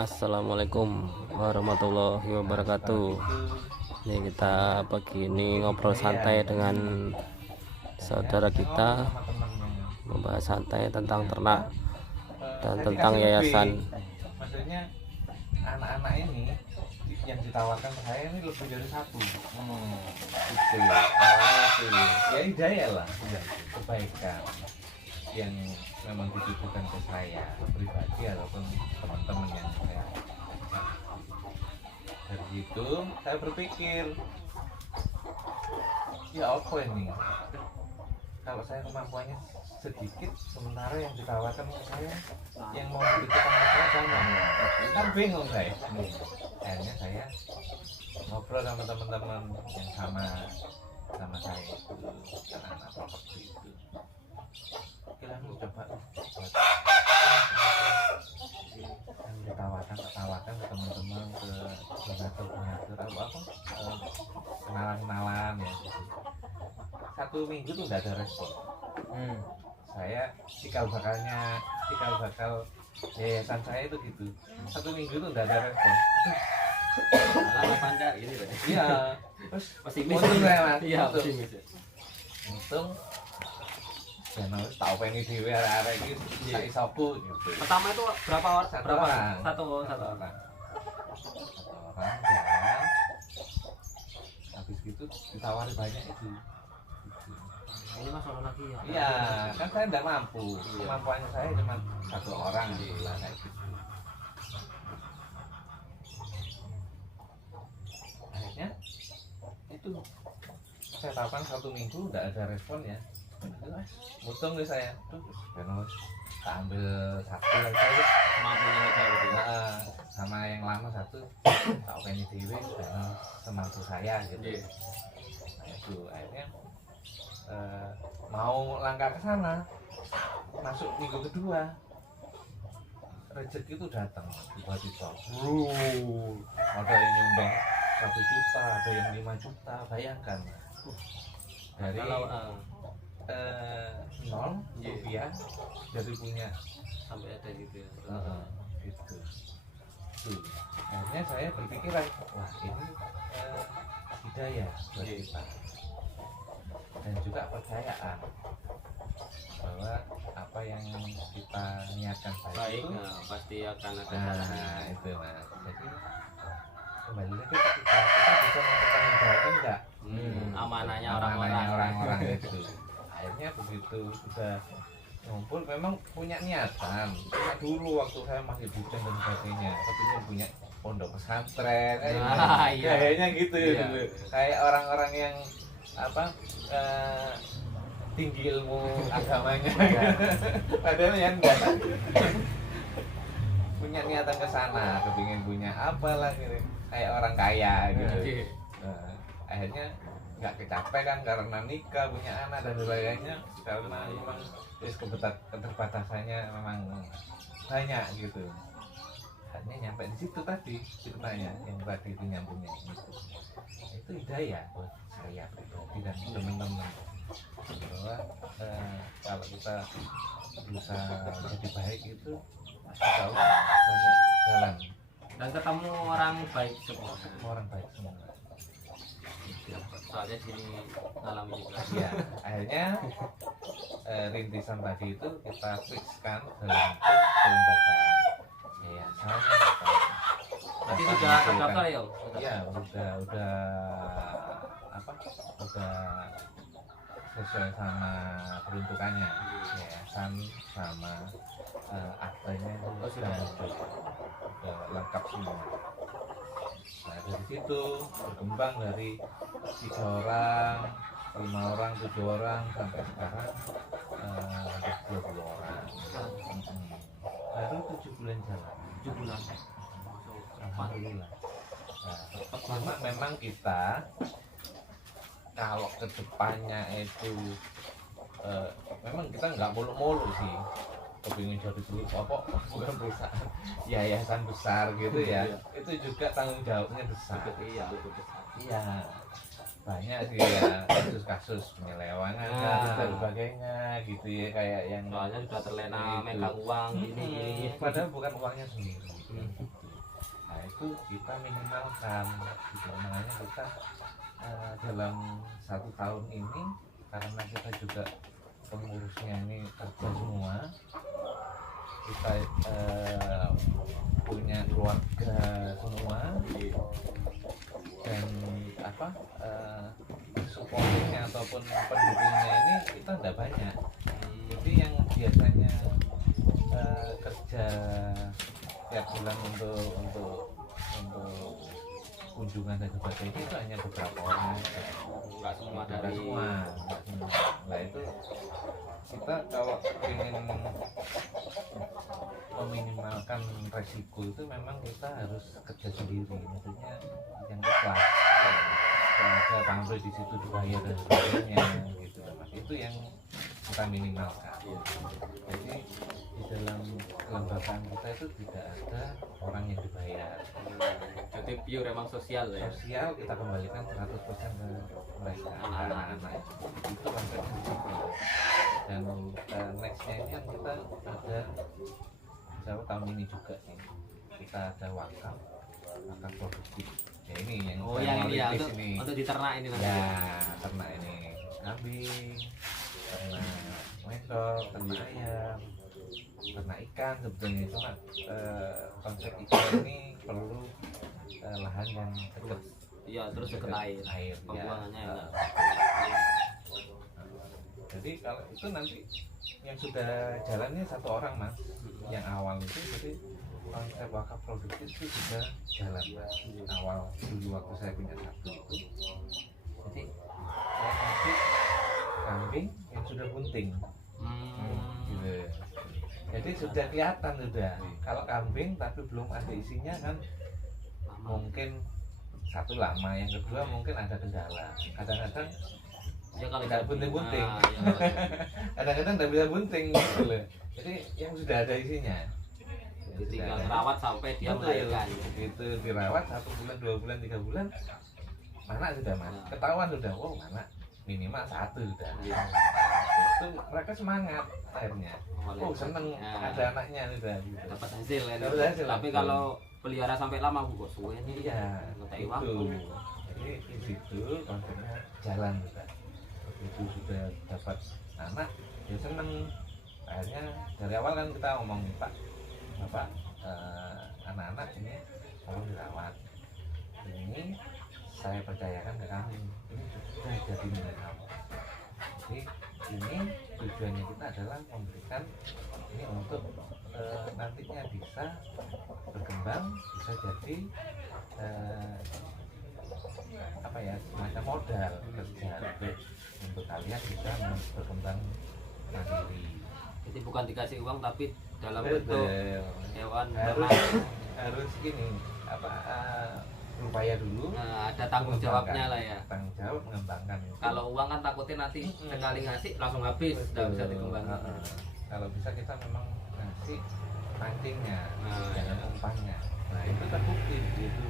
Assalamualaikum warahmatullahi wabarakatuh. Ini kita pagi ini ngobrol santai dengan saudara kita, membahas santai tentang ternak dan tentang yayasan. Maksudnya anak-anak ini yang ditawarkan ke saya ini lebih dari satu. Itu awalnya itu ya hidayah lah, kebaikan yang memang ditujukan ke saya pribadi ataupun teman-teman yang saya ajak. Dari situ saya berpikir, ya apa ini kalau saya kemampuannya sedikit sementara yang ditawarkan ke saya yang mau dibutuhkan ke saya banyak, kan bingung saya. Akhirnya saya ngobrol sama teman-teman yang sama saya itu anak-anak properti itu. Kira coba buat yang ditawarkan ke teman-teman, ke donatur apa kenalan ya gitu. 1 minggu tuh nggak ada respon. Saya cikal bakal yayasan saya itu gitu. 1 minggu tuh nggak ada respon. Lama pandai gini kan? Iya. Terus Pesimis. untung saya mas. Iya, pesimis. Untung dan harus tahu pengen dewe arek iki sak isoku gitu. Pertama itu berapa orang? Satu Berapa? orang. Satu orang dan habis gitu ditawari banyak itu. Ini mas orang lagi ya? Iya, kan saya nggak mampu. Kemampuannya saya cuma 1 orang lah kayak gitu. Akhirnya itu saya tawarkan 1 minggu nggak ada respon ya. Mutung nih saya, tuh, tak ambil 1 lagi saya. Mampunya aja gitu ya? Nah, sama yang lama 1 tak pengen dewe dan semampu saya gitu. Nah itu akhirnya mau langkah ke sana, masuk minggu kedua rezeki itu datang tiba-tiba. Ada yang nyumbang 1 juta, ada yang 5 juta, bayangkan dari Kalau 0 rupiah dari punya sampai ada gitu ya? gitu. Tuh. Akhirnya saya berpikiran, wah ini hidayah buat kita dan juga percayaan bahwa apa yang kita niatkan baik itu pasti akan ada nah itu mas. Jadi kembali lagi kita bisa mempertanggungjawabkan enggak amanahnya orang-orang itu. Akhirnya begitu sudah ngumpul memang punya niatan. Cuma dulu waktu saya masih bujang dan sebagainya, kepingin punya pondok pesantren kayaknya gitu ya dulu. Kayak orang-orang yang apa tinggi ilmu agamanya padahal ya enggak punya niatan ke sana, kepingin punya apalah gitu kayak orang kaya gitu. Akhirnya nggak kecapai kan karena nikah, punya anak dan sebagainya, karena memang keterbatasannya memang banyak gitu. Akhirnya nyampe di situ tadi ceritanya yang tadi itu nyambungnya itu hidayah buat saya pribadi dan teman-teman bahwa kalau kita berusaha jadi baik itu insya Allah banyak jalan dan ketemu orang baik semua. Orang baik semua. Soalnya sini ngalami juga. Ya, akhirnya rintisan tadi itu kita fixkan dalam bentuk kelembagaan yayasan. Berarti sudah terdaftar ya? Iya, udah apa? Udah sesuai sama peruntukannya yayasan sama aktenya itu sudah lengkap semua. Nah dari situ berkembang dari 3 orang, 5 orang, 7 orang sampai sekarang hampir 20 orang. Baru 7 bulan jalan. 7 bulan. Alhamdulillah. Nah, cuma memang kita kalau kedepannya itu memang kita nggak mulu-mulu sih kepingin jadi dulu apa bukan perusahaan yayasan besar gitu ya. Itu juga tanggung jawabnya besar. Iya banyak sih ya kasus-kasus penyelewangan dan sebagainya gitu ya, kayak yang soalnya sudah terlena megang uang ini padahal bukan uangnya sendiri. Nah itu kita minimalkan gitu. Makanya kita dalam 1 tahun ini karena kita juga pengurusnya ini kerja semua, kita punya keluarga semua dan apa supportnya ataupun pendukungnya ini kita tidak banyak. Jadi yang biasanya kerja tiap bulan untuk kunjungan dan sebagainya itu hanya beberapa orang, Nggak semua nggak dari semua. Nah itu kita kalau ingin meminimalkan resiko itu memang kita harus kerja sendiri, maksudnya yang ikhlas, ada tampil di situ dibayar dan sebagainya gitu. Itu yang kita minimalkan. Jadi di dalam kelembagaan kita itu tidak ada orang yang dibayar. jadi pure emang sosial ya. Sosial kita kembalikan 100% ke mereka, anak-anak itu konsepnya di situ. Dan nextnya ini kan kita ada, misalnya tahun ini juga nih kita ada wakaf produktif ya, ini yang yang ini ya, merintis ini untuk diternak ini nanti. ya, ternak ini kambing, ternak mendok, ternak ayam, ternak ikan sebetulnya. Cuma konsep ikan ini perlu lahan yang dekat, Iya, terus deket air. ya. Pembuangannya enak. Jadi kalau itu nanti yang sudah jalannya 1 orang mas, yang awal itu, jadi konsep wakaf produktif itu sudah jalan mas. Awal dulu waktu saya punya sapi itu, jadi saya kasih kambing yang sudah bunting, gitu. Jadi sudah kelihatan sudah kalau kambing tapi belum ada isinya kan, mungkin satu lama, yang kedua mungkin ada kendala, kadang-kadang Ya kalau nggak bunting-bunting. Nah, ya, kadang-kadang nggak bisa bunting gitu loh. Jadi yang sudah ada isinya, jadi tinggal merawat sampai dia melahirkan. Itu dirawat 1 bulan, 2 bulan, 3 bulan, mana sudah mas, Nah. ketahuan sudah, oh mana minimal 1 sudah. Iya. Itu mereka semangat akhirnya, oh seneng Nah. ada anaknya sudah gitu. Dapat hasil kan. Dapat hasil, Tapi betul. kalau pelihara sampai lama bu, kok suwe nih. Iya, Ngetai itu. waktu. Jadi di situ konsepnya jalan sudah. Itu sudah dapat anak, ya seneng. Akhirnya dari awal kan kita ngomong, Pak, Bapak, anak-anak ini tolong dirawat. Ini saya percayakan ke kami, ini sudah jadi milik kamu. Jadi ini tujuannya kita adalah memberikan ini untuk nantinya bisa berkembang, bisa jadi apa ya, semacam modal kerja untuk kalian bisa berkembang mandiri. Jadi bukan dikasih uang tapi dalam Betul. bentuk hewan harus ini apa, berupaya dulu. Nah, ada tanggung jawabnya lah ya. Tanggung jawab mengembangkan itu. Kalau uang kan takutnya nanti sekali ngasih langsung habis, tidak bisa dikembangkan. Kalau bisa kita memang ngasih pancingnya, Nah, jangan umpannya. Nah itu terbukti begitu.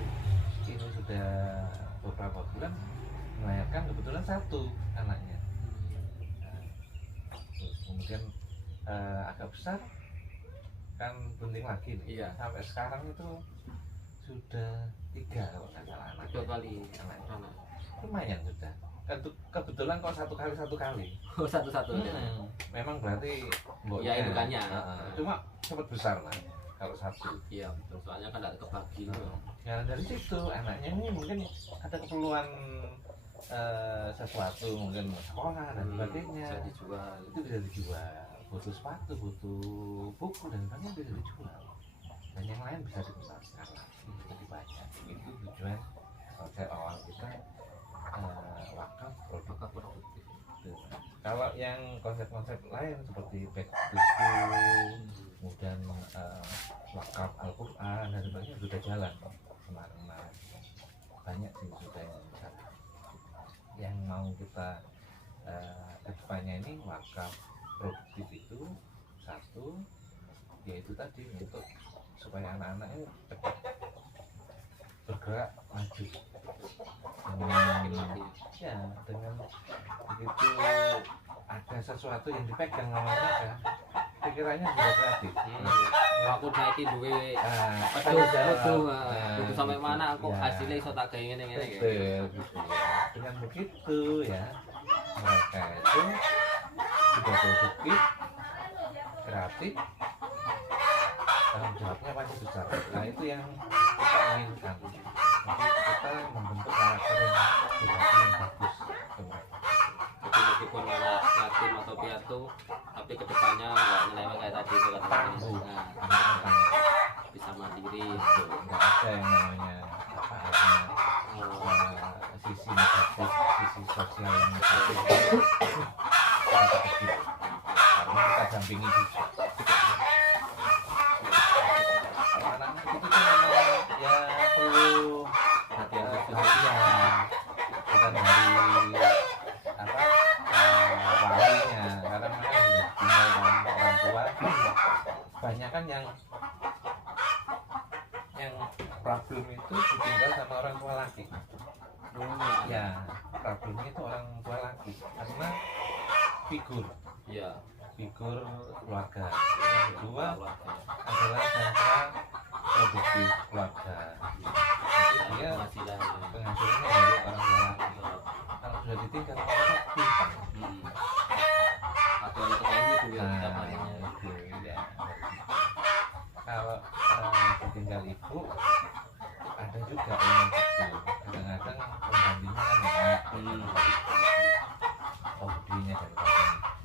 Ini sudah beberapa bulan melahirkan kebetulan 1 anaknya. Nah, terus kemudian agak besar kan bunting lagi nih. Iya. Sampai sekarang itu sudah 3 kalau nggak salah anak. 2 kali Anaknya. anak. Lumayan sudah. Kebetulan kok 1 kali. Oh, satu-satu aja. Memang berarti Ya, indukannya. Cuma cepat besar lah kalau 1. Iya, betul. Soalnya kan tidak kebagi. Ya dari situ anaknya ini mungkin ada keperluan sesuatu, mungkin sekolah dan sebagainya, Bisa dijual. itu bisa dijual. Butuh sepatu, butuh buku dan sebagainya bisa dijual. Dan yang lain bisa dikembangkan lagi, lebih banyak. Itu tujuan konsep awal kita wakaf produktif. Gitu. Kalau yang konsep-konsep lain seperti back to school, kemudian wakaf Al-Quran dan sebagainya sudah jalan kemarin-kemarin. Banyak sih sudah yang besar. Yang mau kita kedepannya ini wakaf produktif itu 1, yaitu tadi untuk supaya anak-anak ini cepat bergerak maju dengan ya, dengan begitu ada sesuatu yang dipegang sama mereka, pikirannya juga kreatif. Aku saiki duwe Nah, kudu sampai mana aku hasilnya iso tak gawe ngene-ngene gitu. betul, gitu ya. Dengan begitu ya, mereka itu sudah produktif, kreatif, tanggung jawabnya pasti besar. Nah itu yang kita inginkan. Jadi kita membentuk karakter yang pribadi yang bagus ke mereka. Jadi meskipun anak yatim atau piatu, tapi kedepannya nggak nyeleweng kayak tadi itu kata Tangguh, nah, bisa mandiri. itu nggak ada yang namanya apa sisi negatif, sisi sosial yang negatif. Kita begitu. Karena kita dampingi juga. Anak-anak itu kan memang ya perlu perhatian, bukan dari apa walinya, karena mereka sudah tinggal dengan orang tua. Banyak kan yang problem itu ditinggal sama orang tua laki. Ya, problemnya itu orang tua laki karena figur keluarga. Yang kedua adalah sentra produktif keluarga. Jadi dia penghasilannya dari orang tua laki. Kalau sudah ditinggal orang laki, atau yang ketahui itu ya tiap nah harinya. itu ya. Kalau ditinggal ibu ada juga yang gitu. Kadang-kadang penggantinya kan enak. Hobinya dan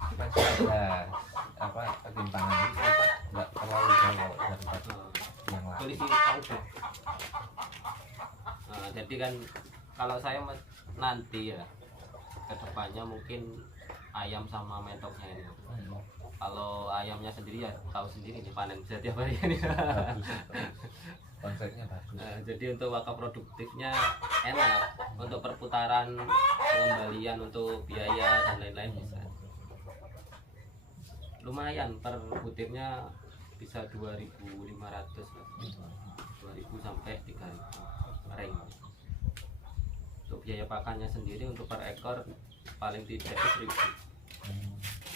sebagainya. Kan ada apa ketimpangan itu kan nggak terlalu jauh daripada yang lain. Polisi tahu deh. Nah, jadi kan kalau saya nanti ya kedepannya mungkin ayam sama mentoknya ini. Kalau ayamnya sendiri ya tahu sendiri nih panen bisa tiap hari ini. Bagus, konsepnya bagus. Jadi untuk wakaf produktifnya enak, untuk perputaran pengembalian untuk biaya dan lain-lain bisa. Lumayan per butirnya bisa 2.500 lah. 2.000 sampai 3.000 ring. Untuk biaya pakannya sendiri untuk per ekor paling tidak itu 1.000.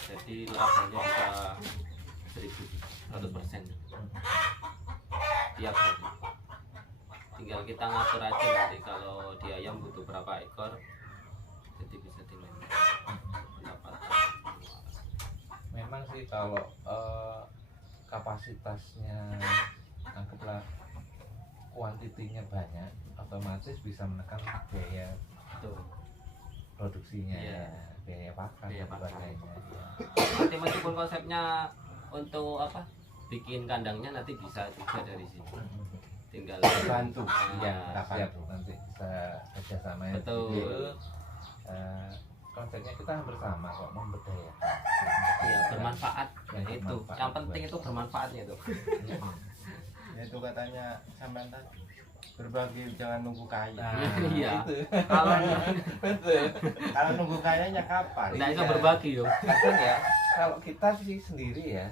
Jadi labanya bisa 100% tiap hari. Tinggal kita ngatur aja nanti kalau di ayam butuh berapa ekor, jadi bisa pendapatan. Memang sih kalau kapasitasnya anggaplah kuantitinya banyak, otomatis bisa menekan biaya Betul. produksinya, Iya. biaya pakan Biaya dan pakan. sebagainya. Nanti meskipun konsepnya untuk apa? Bikin kandangnya nanti bisa juga dari sini. Tinggal bantu Iya, kita siap bantu. nanti bisa kerjasama yang Betul. begitu. Konsepnya kita hampir sama kok, memberdayakan. ya bermanfaat. Yang Itu bermanfaat yang penting buat- itu bermanfaatnya itu. Itu katanya sampean tadi berbagi jangan nunggu kaya. Nah, Iya. itu. Kalau Betul. Kalau nunggu kayanya kapan? nggak bisa Iya. berbagi yo. Kadang ya, kalau kita sih sendiri ya,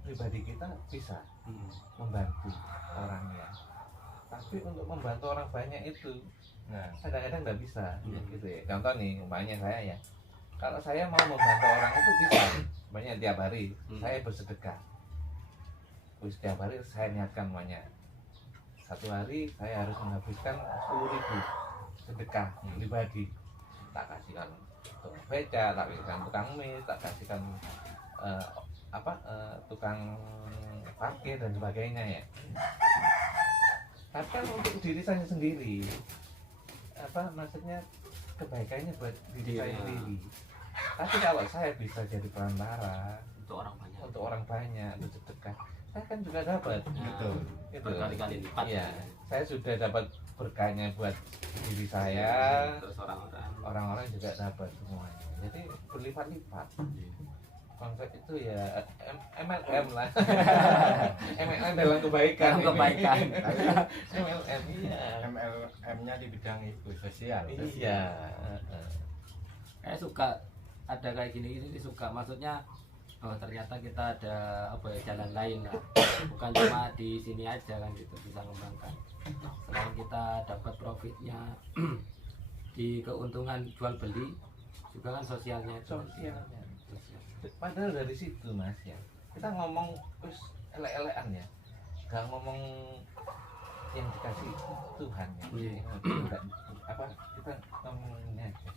pribadi kita bisa membantu orangnya. Tapi untuk membantu orang banyak itu Nah, kadang-kadang nggak bisa, Iya. gitu ya. Contoh nih, umpamanya saya ya. Kalau saya mau membantu orang itu bisa, umpamanya tiap hari saya bersedekah. Terus tiap hari saya niatkan umpamanya. Satu hari saya harus menghabiskan 10.000 sedekah pribadi. Tak kasihkan tukang beca, tak kasihkan tukang mie, tak kasihkan tukang parkir dan sebagainya ya. Tapi kan untuk diri saya sendiri, maksudnya kebaikannya buat diri saya Iya. sendiri. Tapi kalau saya bisa jadi perantara Untuk orang banyak. untuk orang banyak, untuk sedekah, saya kan juga dapat. betul. Gitu. Berkali-kali lipat. Iya, saya sudah dapat berkahnya buat diri saya, Terus orang-orang. orang-orang juga dapat semuanya. Jadi berlipat-lipat. Konsep itu ya MLM lah. MLM dalam kebaikan. Dalam kebaikan. MLM iya. MLM-nya di bidang itu sosial. Iya. Kayak suka ada kayak gini suka, maksudnya oh ternyata kita ada apa ya, jalan lain lah, bukan cuma di sini aja kan gitu, bisa ngembangkan. Selain kita dapat profitnya di keuntungan jual beli, juga kan sosialnya itu Sosialnya. Sosial. Padahal dari situ Mas ya, kita ngomong terus elek-elekan ya, nggak ngomong yang dikasih Tuhan ya. Iya. Nggak, apa kita ngomongnya aja.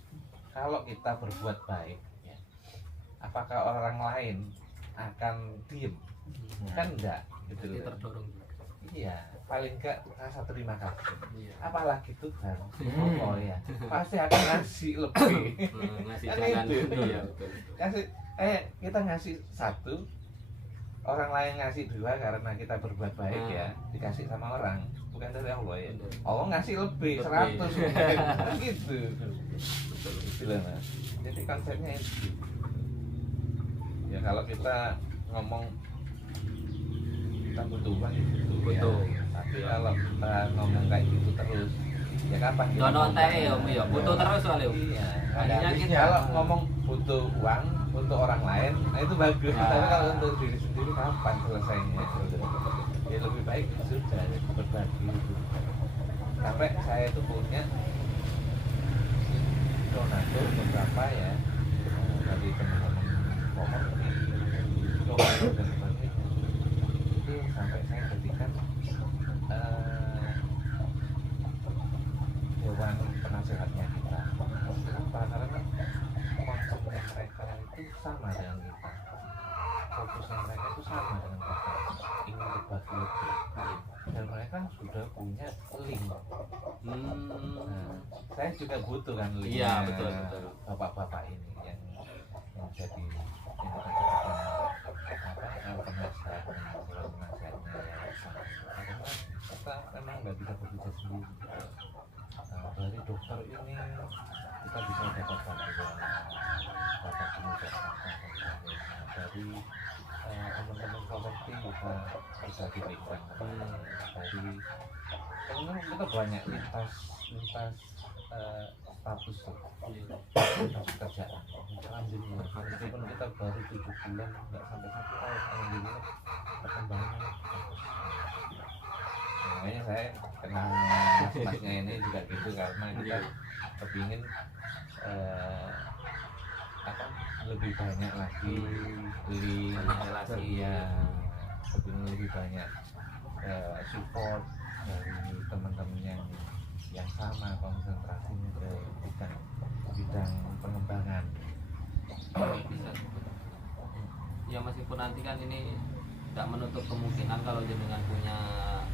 Kalau kita berbuat baik ya, apakah orang lain akan diem? Kan enggak gitu Jadi loh. terdorong juga. Iya, paling enggak rasa terima kasih. Iya. Apalagi Tuhan, oh ya, pasti akan ngasih lebih. Ngasih Kan jalan. itu. Iya betul. Kasih, kita ngasih satu, orang lain ngasih dua karena kita berbuat baik ya, dikasih sama orang, bukan dari Allah ya. Bener. Allah ngasih lebih, Lebih. 100 kan gitu. Gitu loh, Mas. Jadi konsepnya itu. Ya kalau kita ngomong kita butuh uang ya Butuh. ya. Tapi kalau kita ngomong kayak gitu terus, ya kapan kita Dono mau teh bayar? ya, butuh terus soalnya. Iya. Akhirnya Nah, kita- kalau ngomong butuh uang untuk orang lain, nah itu bagus. Ah. Tapi kalau untuk diri sendiri kapan selesainya? Ya lebih baik sudah ya, berbagi. Sampai saya itu punya donatur beberapa ya dari teman-teman pohon donatur dan sebagainya. Itu sampai saya jadikan dewan penasehatnya kita. Kenapa? Karena konsepnya mereka itu sama dengan kita, fokusnya mereka itu sama dengan kita, ingin berbagi lebih, dan mereka sudah punya link. Nah, saya juga butuh kan link. Iya, betul, betul. Bapak-bapak ini yang jadi yang kita jadikan penasehatnya ya. Karena kita memang nggak bisa bekerja sendiri. Dari dokter ini kita bisa dapat bantuan, dapat pengucapan dari teman-teman properti kita bisa diberikan dari teman-teman kita banyak lintas status lintas pekerjaan. Alhamdulillah meskipun kita baru 7 bulan nggak sampai 1 tahun, alhamdulillah perkembangannya bagus. Makanya saya kenal masnya ini juga gitu karena kita kepingin apa lebih banyak lagi relasi ya, kepingin lebih banyak support dari teman-teman yang sama konsentrasinya ke bidang pengembangan. Bisa. Ya meskipun nanti kan ini tidak menutup kemungkinan kalau jenengan punya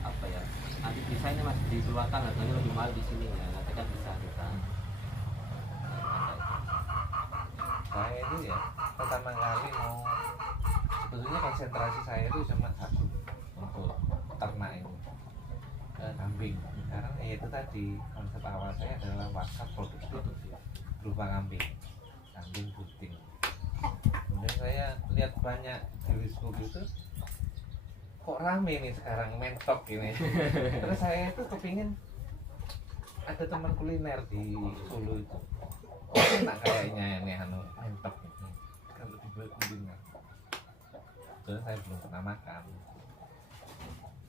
apa ya, nanti desainnya masih dikeluarkan harganya lebih mahal di sini ya, nanti kan bisa kita. Saya itu ya pertama kali mau, sebetulnya konsentrasi saya itu cuma satu untuk ternak ini, kambing. Karena ya itu tadi konsep awal saya adalah wakaf produksi berupa kambing puting. Kemudian saya lihat banyak di Facebook itu kok rame nih sekarang mentok ini. Terus saya itu kepingin ada teman kuliner di Solo itu. Oh, enak kayaknya ini mentok ini. Kalau dibuat kuliner. Terus saya belum pernah makan.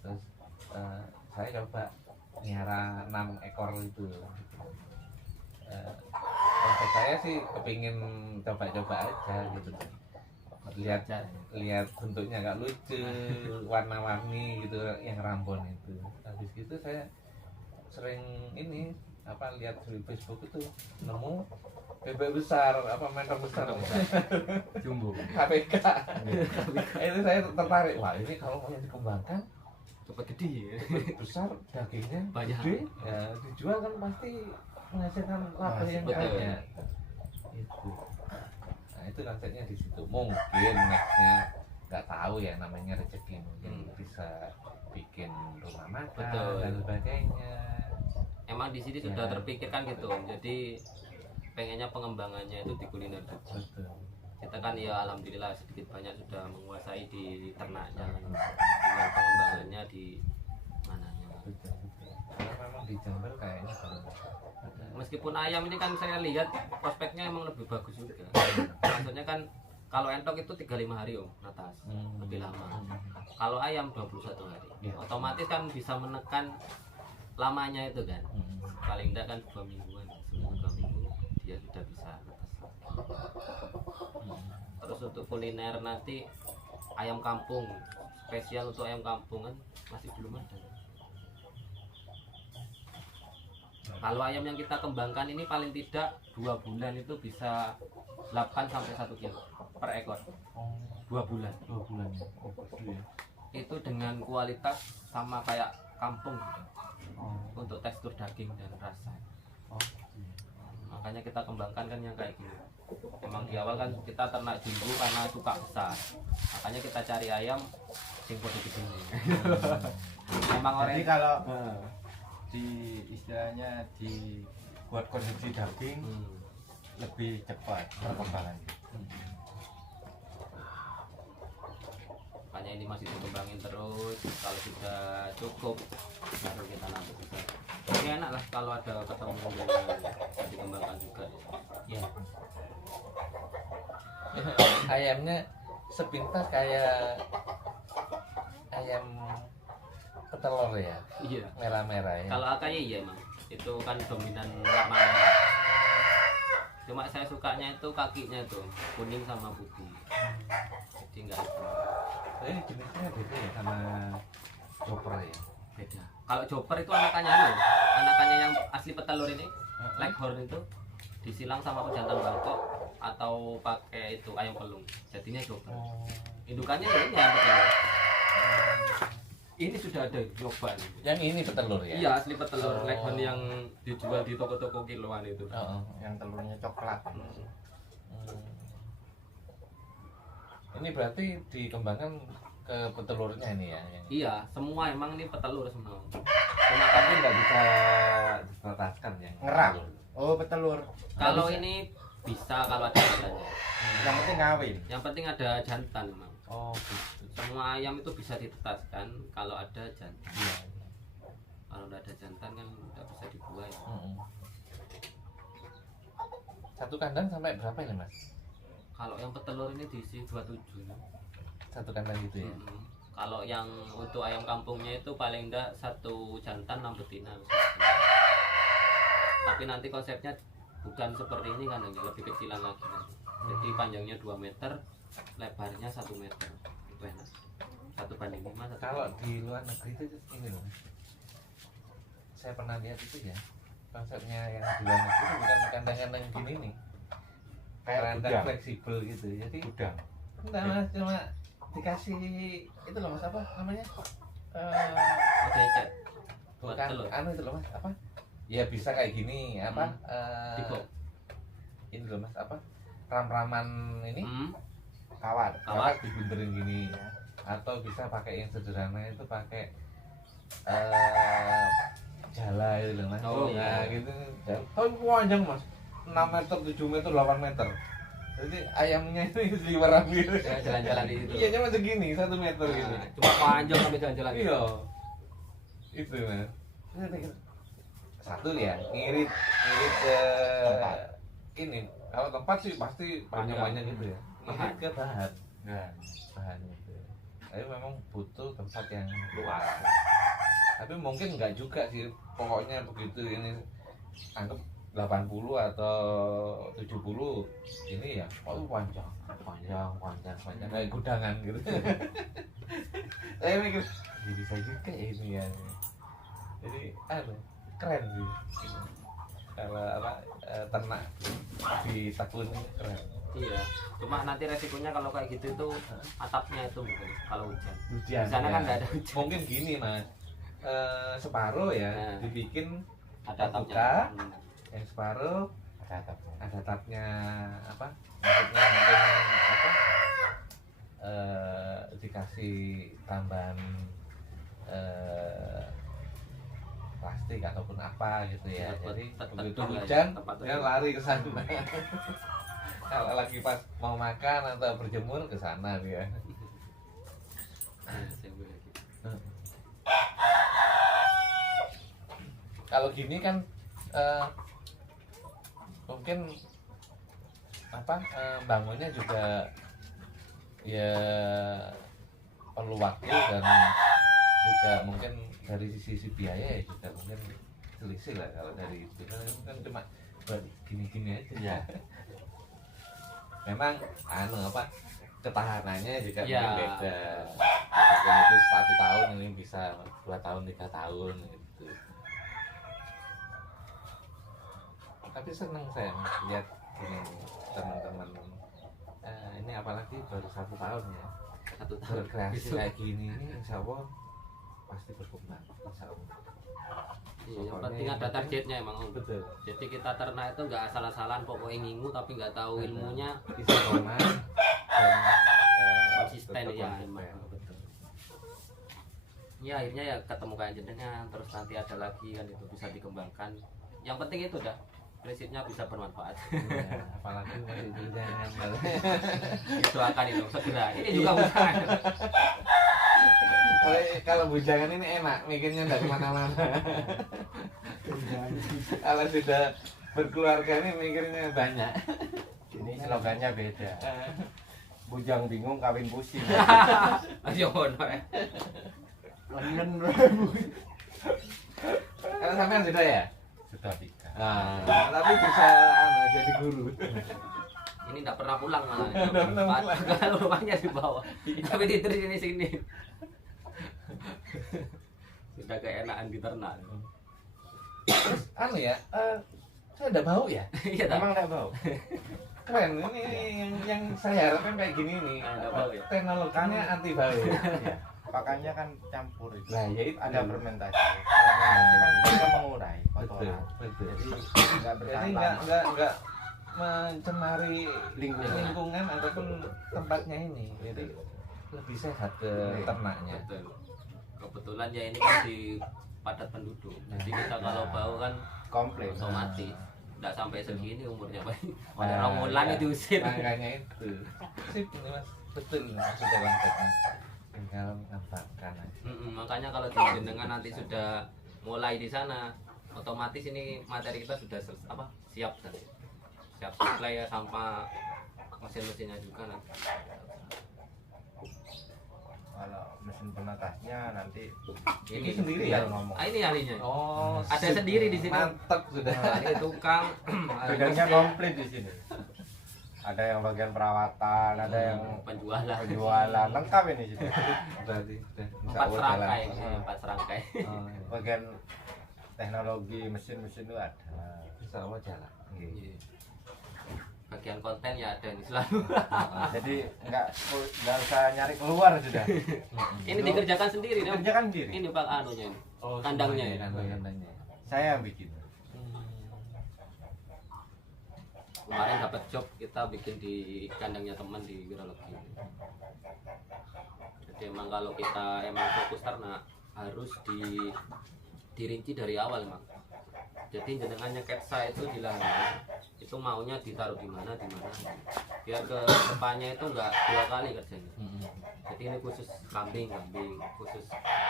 Terus saya coba nyara 6 ekor itu. Konsep saya sih kepingin coba-coba aja gitu. Lihat bentuknya agak lucu, warna-warni gitu yang rambon itu. Habis gitu saya sering ini apa lihat di Facebook itu nemu bebek besar, apa mentok besar Jumbo. KPK. Itu saya tertarik, wah ini kalau mau dikembangkan Cepat gede. besar, dagingnya Banyak. gede, ya dijual kan pasti menghasilkan laba yang Betul. banyak. Itu. Nah itu konsepnya di situ. Mungkin nextnya nggak tahu ya, namanya rezeki, mungkin bisa bikin rumah makan Betul. dan sebagainya. Emang di sini sudah Ya. terpikirkan gitu, jadi pengennya pengembangannya itu di kuliner juga. Betul. Kita kan ya alhamdulillah sedikit banyak sudah menguasai di ternaknya kan. Tinggal pengembangannya di mananya. Betul, betul. Karena memang di Jember kayaknya belum ada. Meskipun ayam ini kan saya lihat prospeknya emang lebih bagus juga. Maksudnya kan kalau entok itu 35 hari om atas, lebih lama. Kalau ayam 21 hari. Ya. Otomatis kan bisa menekan lamanya itu kan. Paling tidak kan 2 mingguan, seminggu 2 minggu dia sudah bisa atas. Terus untuk kuliner nanti ayam kampung spesial untuk ayam kampung kan masih belum ada. Kalau ayam yang kita kembangkan ini paling tidak 2 bulan itu bisa 8 sampai 1 kilo per ekor. 2 bulan. 2 bulan ya. Oh, betul ya. Itu dengan kualitas sama kayak kampung untuk tekstur daging dan rasa. Makanya kita kembangkan kan yang kayak gini. Emang di awal kan kita ternak jumbo karena suka besar, makanya kita cari ayam sing podo gede. Memang orang Jadi kalau di istilahnya dibuat konsumsi daging lebih cepat perkembangan. makanya ini masih dikembangin terus. Kalau sudah cukup baru kita nanti bisa. Ini enak lah kalau ada ketemu yang dikembangkan juga. Ya. Ayamnya sepintas kayak ayam petelur ya, Iya. merah-merah ya. Kalau akanya iya emang itu kan dominan warna merah. Cuma saya sukanya itu kakinya itu kuning sama putih. Jadi enggak itu. Tapi jenisnya beda ya sama chopper ya. Beda. Kalau chopper itu anakannya loh. Anakannya yang asli petelur ini, leghorn itu disilang sama pejantan Bangkok atau pakai itu ayam pelung. Jadinya chopper. Indukannya ya ini ayam petelur. Ini sudah ada coba nih. Yang ini petelur ya? Iya asli petelur leghorn yang dijual di toko-toko kiloan itu. Yang telurnya coklat. Ini berarti dikembangkan ke petelurnya ini ya? Iya, semua emang ini petelur semua. Cuma tapi nggak bisa disetaskan ya? Ngerak. Oh, petelur. Kalau Nggak bisa. ini bisa kalau ada jantannya. Yang penting ngawin. Yang penting ada jantan memang. Oh gitu. Semua ayam itu bisa ditetaskan kalau ada jantan. Iya. Kalau tidak ada jantan kan tidak bisa dibuai. Satu kandang sampai berapa ini mas? Kalau yang petelur ini diisi 27. Satu kandang gitu ya? Kalau yang untuk ayam kampungnya itu paling enggak 1 jantan 6 betina misalnya. Tapi nanti konsepnya bukan seperti ini kan, lebih kecilan lagi kan. Jadi panjangnya 2 meter, lebarnya 1 meter. Itu enak. 1:5. Kalau di luar negeri itu ini loh, saya pernah lihat itu ya, konsepnya yang di luar negeri itu bukan kandang-kandang gini nih, Kayak kandang gudang. fleksibel gitu. Jadi Gudang. enggak mas, cuma dikasih itu loh mas, apa namanya? Ada cat. Buat Bukan telur. anu itu loh mas, apa? Ya bisa kayak gini, apa? Tigo. Ini loh mas, apa? Ram-raman ini, Kawat. kawat dibunterin gini, atau bisa pakai yang sederhana itu pakai jala itu loh mas. Oh, Nah iya. gitu. Tapi panjang mas, 6 meter, 7 meter, 8 meter. Jadi ayamnya itu seliweran gitu. Ya, jalan-jalan di situ. Iya cuma segini, 1 meter gitu. Nah, cuma panjang sampai jalan-jalan. Iya. Itu mas. Saya pikir, satu ya, ngirit ke Tempat. ini. Kalau tempat sih pasti panjang-panjang gitu ya. Ngirit ke bahan. Nah, Bahan gitu. Tapi memang butuh tempat yang luas. Tapi mungkin enggak juga sih. Pokoknya begitu ini anggap 80 atau 70 ini ya, oh panjang kayak gudangan gitu. Saya mikir, "Ini bisa juga ini ya." Jadi, keren sih. Kalau apa ternak di Taklun ini keren. Iya. Cuma nanti resikonya kalau kayak gitu itu atapnya itu mungkin kalau hujan. Hujan. Di sana kan ya. nggak ada hujan. Mungkin gini mas, separuh ya Nah. dibikin Ada terbuka, atapnya. yang separuh ada atapnya. ada atapnya apa? Maksudnya mungkin apa? Dikasih tambahan plastik ataupun apa gitu ya. Ya, buat Jadi tetap begitu lah ya, hujan tempat dia itu. lari ke sana. Kalau lagi pas mau makan atau berjemur ke sana dia. Nah, saya boleh gitu. Kalau gini kan mungkin apa bangunnya juga ya perlu waktu dan juga mungkin dari sisi biaya ya juga mungkin selisih lah kalau dari itu kan cuma buat gini-gini aja ya. Memang anu apa ketahanannya juga Ya. mungkin beda. Mungkin itu 1 tahun, ini bisa 2 tahun 3 tahun gitu. Tapi seneng saya Mas, lihat ini teman-teman ini apalagi baru 1 tahun ya 1 tahun berkreasi kayak gini, ini insya Allah pasti berkembang, insya Allah. Iya, yang penting ada targetnya emang Om. Betul. Jadi kita ternak itu nggak asal-asalan pokoknya ngingu tapi nggak tahu ilmunya Istiqomah dan konsisten tetap ya konsisten. emang betul. Ya akhirnya ya ketemu kayak jenengan terus nanti ada lagi kan itu bisa dikembangkan. Yang penting itu dah prinsipnya bisa bermanfaat. Ya, apalagi masih bujangan. Itu akan itu segera. Ini juga bukan. Kalau bujangan ini enak, mikirnya nggak kemana-mana. Kalau sudah berkeluarga ini mikirnya banyak. Ini slogannya beda. Bujang bingung kawin pusing. Ayo ono. Lengen. Kalau sampean sudah ya? Sudah 3. Tapi bisa jadi guru. Ini enggak pernah pulang malah. Nggak pernah pulang. Kalau rumahnya di bawah. Tapi tidur di sini. Sudah keenakan di ternak. Terus ya, saya udah bau ya. Iya tak? Emang enggak bau? Keren, ini yang saya harapkan kayak gini nih. Nggak bau ya? Teknologinya anti bau. Iya. Pakannya kan campur itu. Lah ya itu. Ada fermentasi. Fermentasi kan bisa mengurai Betul, kotoran. betul. Jadi enggak Jadi bertahan. nggak mencemari Lingkungan. lingkungan ataupun tempatnya ini. Jadi lebih sehat ke ternaknya. Betul. Kebetulan ya ini kan di padat penduduk. Jadi kita kalau bau kan Komplain. otomatis enggak sampai segini umurnya Pak. Pada Nah, romulan ya, itu diusir. Makanya itu. Sip ini Mas. Betul sudah konsepnya. Tinggal mengembangkan aja. Makanya kalau di jenengan nanti sudah mulai di sana, otomatis ini materi kita sudah siap kan. Siap supply ya sampah mesin-mesinnya juga nanti. Kalau mesin penetasnya nanti Ini sendiri tinggal ya? ngomong. Ah, ini ahlinya. Oh, Ada sip. sendiri di sini. Mantap sudah. Nah, ini tukang. Bidangnya komplit di sini. Ada yang bagian perawatan, ada yang penjualan. penjualan, lengkap ini sini. Berarti sudah insya 4 Allah jalan. serangkai, ini 4 serangkai. Oh, iya. Bagian teknologi mesin-mesin itu ada. Insya Allah jalan. Iya. Bagian konten ya ada ini selalu. Jadi nggak usah nyari keluar sudah. Ini dikerjakan sendiri dong. Kerjakan sendiri. Ini Pak anunya ini. Oh, Kandangnya semuanya, ya? kandangnya. Saya yang bikin. Kemarin dapat job kita bikin di kandangnya teman di Wiralogi. Jadi emang kalau kita emang fokus ternak harus dirinci dari awal Mak. Jadi jenengannya ketsa itu di lahan itu maunya ditaruh di mana biar ke depannya itu enggak 2 kali kerjanya. Jadi ini khusus kambing, khusus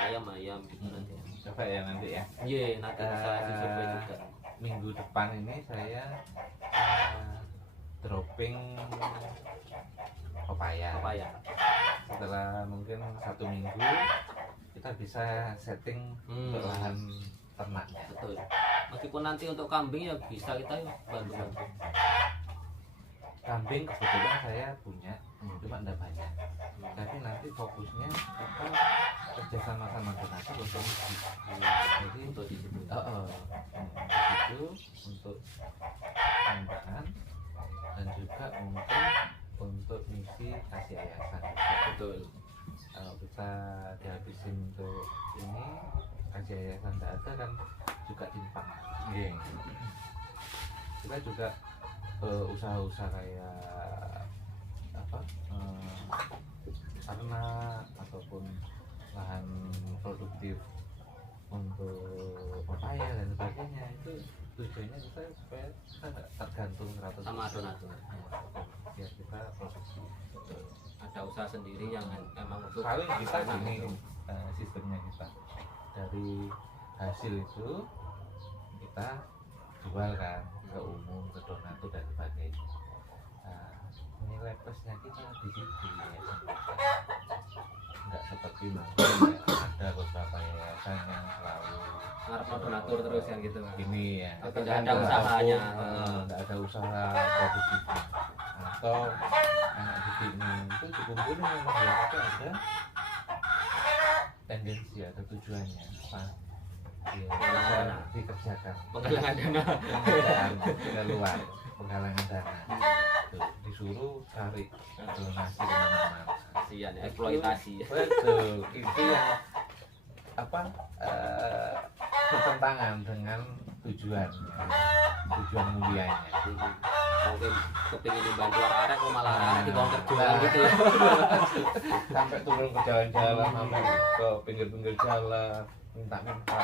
ayam gitu nanti. Coba ya nanti ya. Iya, nanti bisa disurvey juga. Minggu depan ini saya dropping pepaya. Pepaya. Setelah mungkin 1 minggu kita bisa setting untuk lahan ternaknya. Betul. Meskipun nanti untuk kambing ya bisa kita ya bantu-bantu. Kambing kebetulan saya punya, cuma enggak banyak. Tapi nanti fokusnya kita kerjasama sama donatur untuk misi. Jadi Untuk di situ. itu untuk tambahan dan juga untuk misi kasih yayasan. Betul. Kalau kita dihabisin untuk ini kasih yayasan tidak ada kan juga timpang. Iya. Kita juga usaha-usaha kayak apa ternak ataupun lahan produktif untuk pepaya dan sebagainya itu tujuannya kita supaya kita nggak tergantung 100% Sama donatur. biar kita produksi. Ada usaha sendiri yang emang untuk Paling kita anak gini itu. sistemnya kita dari hasil itu kita jual kan ke umum, ke donatur dan sebagainya. Nah, nilai plusnya kita di situ ya. Nggak seperti mungkin ada beberapa yayasan yang selalu ngarep donatur terus yang gitu. ini ya. Tidak ada usahanya. Nggak ada usaha produktifnya. atau anak didiknya itu dikumpulin memang ya, tapi ada tendensi atau tujuannya apa ya, bisa dikerjakan Penggalangan dana. penggalangan keluar, penggalangan dana. Tuh, disuruh cari donasi kemana-mana. Kasihan ya, eksploitasi. Betul, itu yang apa bertentangan dengan tujuan mulianya. Mungkin kepingin dibantu arek kok malah arek dikongker jualan gitu ya. Sampai turun ke jalan-jalan, sampai ke pinggir-pinggir jalan minta-minta.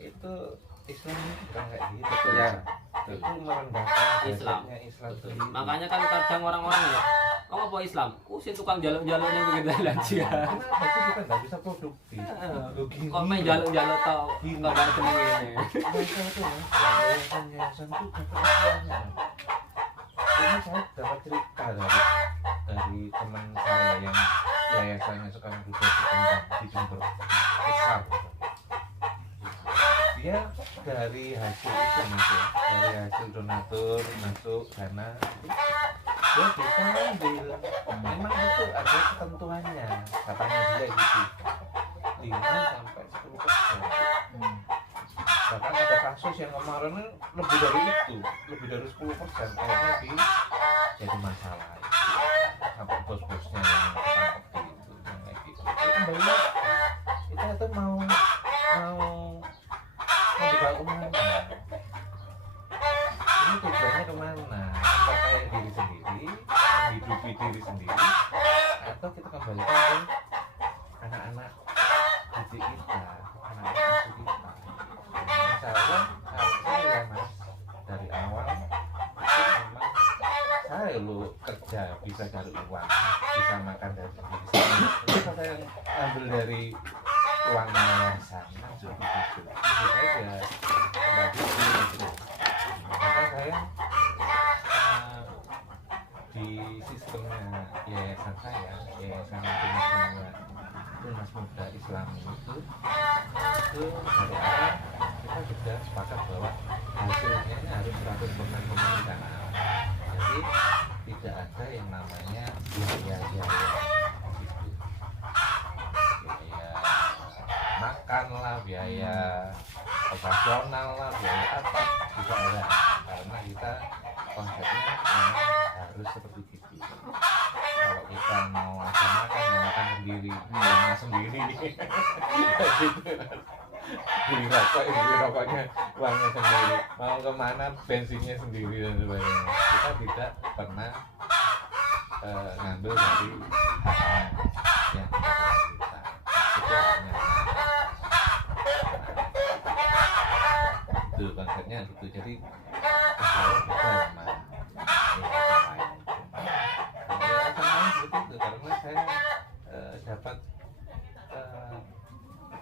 Itu Islam itu bukan kayak gitu Ya. Itu merendahkan Islam. derajatnya Islam Betul. sendiri. Makanya kan kadang orang-orang ya, kamu apa Islam? Si tukang jaluk-jaluk yang pinggir jalan aja. Kenapa sih kita nggak bisa produktif? Loh, gini Kok main loh. jaluk-jaluk tau Gini. nggak ada seneng ini. Mereka itu yayasan itu dapat Islamnya. Ini saya dapat cerita dari teman saya yang yayasannya sekarang sudah berkembang di Jember besar. Dia dari hasil itu masuk, dari hasil donatur masuk dana, dia bisa ngambil. Memang itu ada ketentuannya, katanya dia gitu, 5-10%. Bahkan ada kasus yang kemarin lebih dari itu, lebih dari 10%, akhirnya jadi masalah sampai bos-bosnya yang ketangkep gitu, yang kayak gitu. Itu kembali lagi, kita itu mau dibawa kemana? Ini tujuannya kemana? Memperkaya diri sendiri, menghidupi diri sendiri, atau kita kembalikan ke anak-anak didik kita, anak-anak asuh kita. Insya Allah harusnya ya mas, dari awal itu memang saya lu kerja bisa cari uang, bisa makan dari sendiri sendiri. Itu saya ambil dari uang yayasan, maksud begitu. Maksud saya ya nggak gitu. Maka saya di sistemnya yayasan saya, yayasan Tunas Muda Islam itu dari awal kita sudah sepakat bahwa hasilnya ini harus 100% pemerintahan. Jadi tidak ada yang namanya biaya-biaya gitu. Biaya makan lah, biaya operasional lah, biaya apa tidak ada, karena kita konsepnya memang harus seperti itu. Kalau kita mau makan ya makan sendiri, uangnya sendiri. Beli rokoknya uangnya sendiri, mau kemana bensinnya sendiri dan sebagainya. Kita tidak pernah ngambil dari haknya yang kita. Itu haknya. Itu konsepnya gitu. Jadi kalau beda sama yayasan lain. Yayasan lain seperti itu karena saya dapat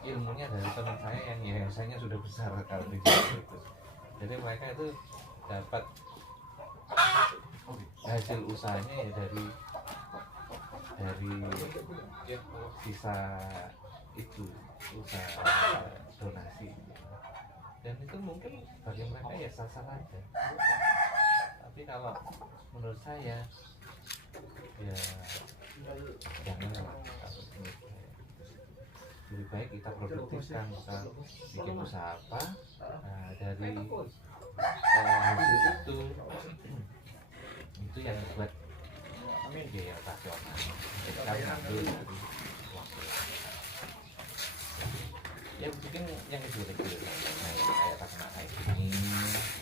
ilmunya dari teman saya yang yayasannya sudah besar kalau di situ itu. Jadi mereka itu dapat hasil usahanya ya dari sisa itu usaha donasi. Dan itu mungkin bagi mereka ya sah-sah aja. Tapi kalau menurut saya ya janganlah. Lebih baik kita produktifkan, kita bikin usaha apa, nah, dari hasil itu yang buat biaya operasional kita ngambil dari waktu ya mungkin yang kecil-kecil kayak ternak kayak gini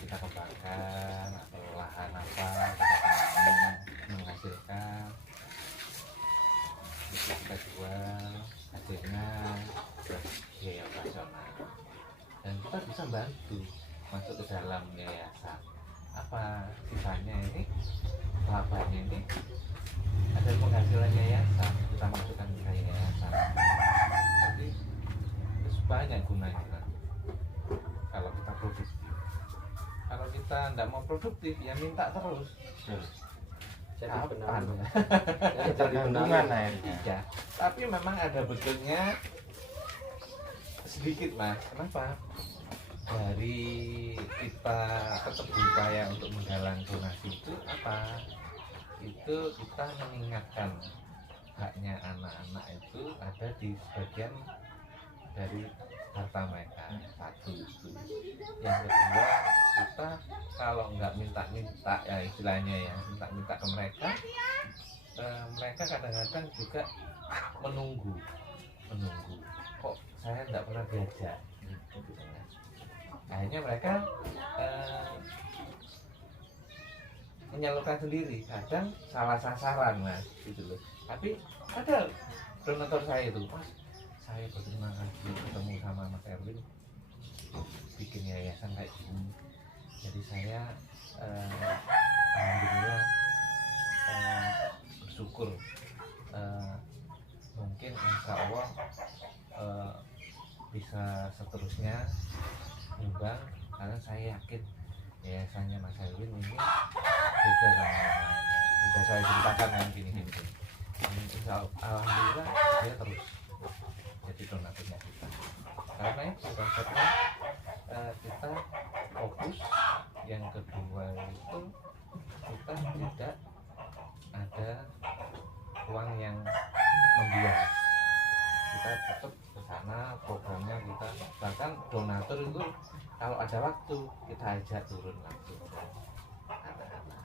kita kembangkan, atau lahan apa kita tanam menghasilkan, bisa kita jual hasilnya biaya operasional, dan kita bisa bantu masuk ke dalam yayasan. Apa sisanya ini, labanya ini ada penghasilan yayasan, kita masukkan ke yayasan. Jadi banyak gunanya kalau kita produktif. Kalau kita tidak mau produktif ya minta terus. Jadi Kapan ya? Tergantungan akhirnya. Iya, tapi memang ada betulnya sedikit mas. Kenapa? Dari kita tetap berupaya untuk menggalang donasi itu apa? itu kita mengingatkan haknya anak-anak itu ada di sebagian dari harta mereka. Satu itu. Yang kedua, kita kalau nggak minta-minta ya istilahnya ya minta-minta ke mereka, mereka kadang-kadang juga menunggu kok saya nggak pernah diajak gitu kan. Akhirnya mereka menyalurkan sendiri, kadang salah sasaran mas gitu loh. Tapi ada donatur saya itu, mas saya berterima kasih ketemu sama Mas Erwin bikin yayasan kayak gini, jadi saya alhamdulillah bersyukur, mungkin insya Allah bisa seterusnya nyumbang, karena saya yakin yayasannya Mas Erwin ini beda sama yang lain. Udah saya ceritakan kan gini. Insya Allah, alhamdulillah dia terus jadi donaturnya kita. Karena itu konsepnya kita fokus. Yang kedua itu kita tidak ada uang yang membias. Kita tetap ke sana, programnya kita bahkan donatur itu kalau ada waktu kita ajak turun langsung ke anak-anak.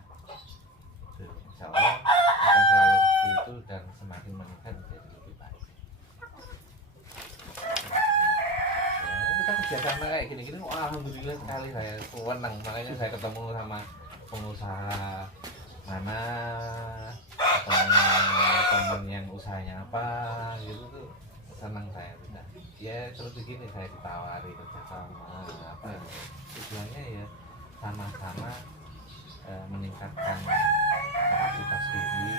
Insya Allah akan selalu seperti itu dan semakin meningkat menjadi lebih baik. Ya, kita kerjasama kayak gini-gini, alhamdulillah sekali saya senang. Makanya saya ketemu sama pengusaha mana, teman yang usahanya apa gitu tuh senang saya. Ya terus begini saya ditawari kerjasama apa tujuannya ya sama-sama meningkatkan kapasitas diri,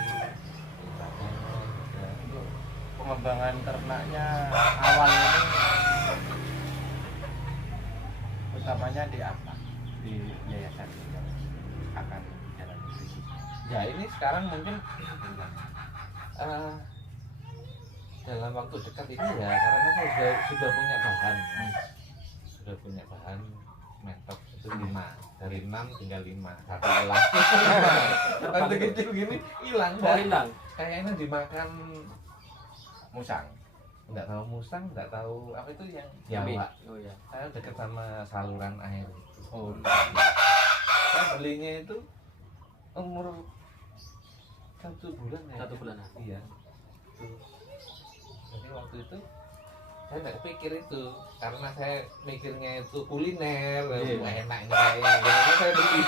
ibadahnya juga. Pengembangan ternaknya awal ini utamanya di apa? Di yayasan ini yang akan jalan bisnis. Ya ini sekarang mungkin dalam waktu dekat ini ya karena saya sudah punya bahan mentok itu 5, dari 6 tinggal 5, satu hilang. Waktu kecil gini hilang. Kayaknya dimakan Musang. nggak tahu musang, nggak tahu apa itu yang Jawa. Oh ya. Saya dekat sama saluran air itu. Oh, Saya belinya itu umur 1 bulan ya. 1 bulan. Iya. Tuh. Jadi waktu itu saya nggak kepikir itu karena saya mikirnya itu kuliner, enaknya kayak saya beli.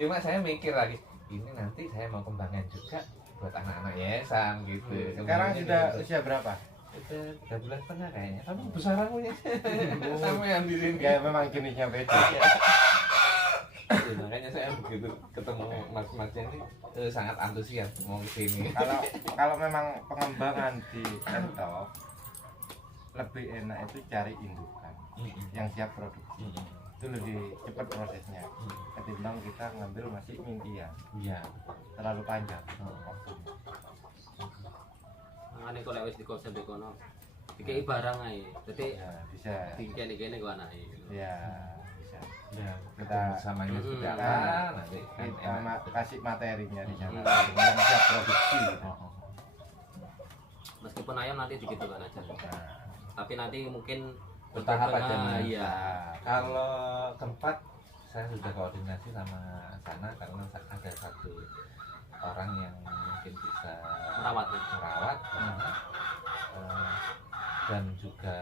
Cuma saya mikir lagi ini nanti saya mau kembangkan juga buat anak-anak yayasan gitu. sekarang sudah gitu. usia berapa? Udah 3 bulan setengah kayaknya. Tapi besar punya sama yang di sini. Ya memang jenisnya beda. Ya, makanya saya begitu ketemu mas-masnya ini sangat antusias mau kesini. Kalau memang pengembangan di Ento lebih enak itu cari indukan yang siap produksi. Itu lebih cepat prosesnya ketimbang kita ngambil masih mintian. Iya. Terlalu panjang waktunya. Makanya kalau wis di konsep kono dikei barang ae. Dadi Ya, bisa. dikene ku anake. Ya, bisa. Ya, Kita- samanya seperti apa Nah, nanti kan Kita enak. kasih materinya di sana Hmm. yang siap produksi. Meskipun ayam nanti digitukan aja. Nah, Tapi nanti mungkin Bertahap aja, Ah, Mas. iya. Kalau tempat saya sudah koordinasi sama sana karena ada satu orang yang mungkin bisa Merawat. dan juga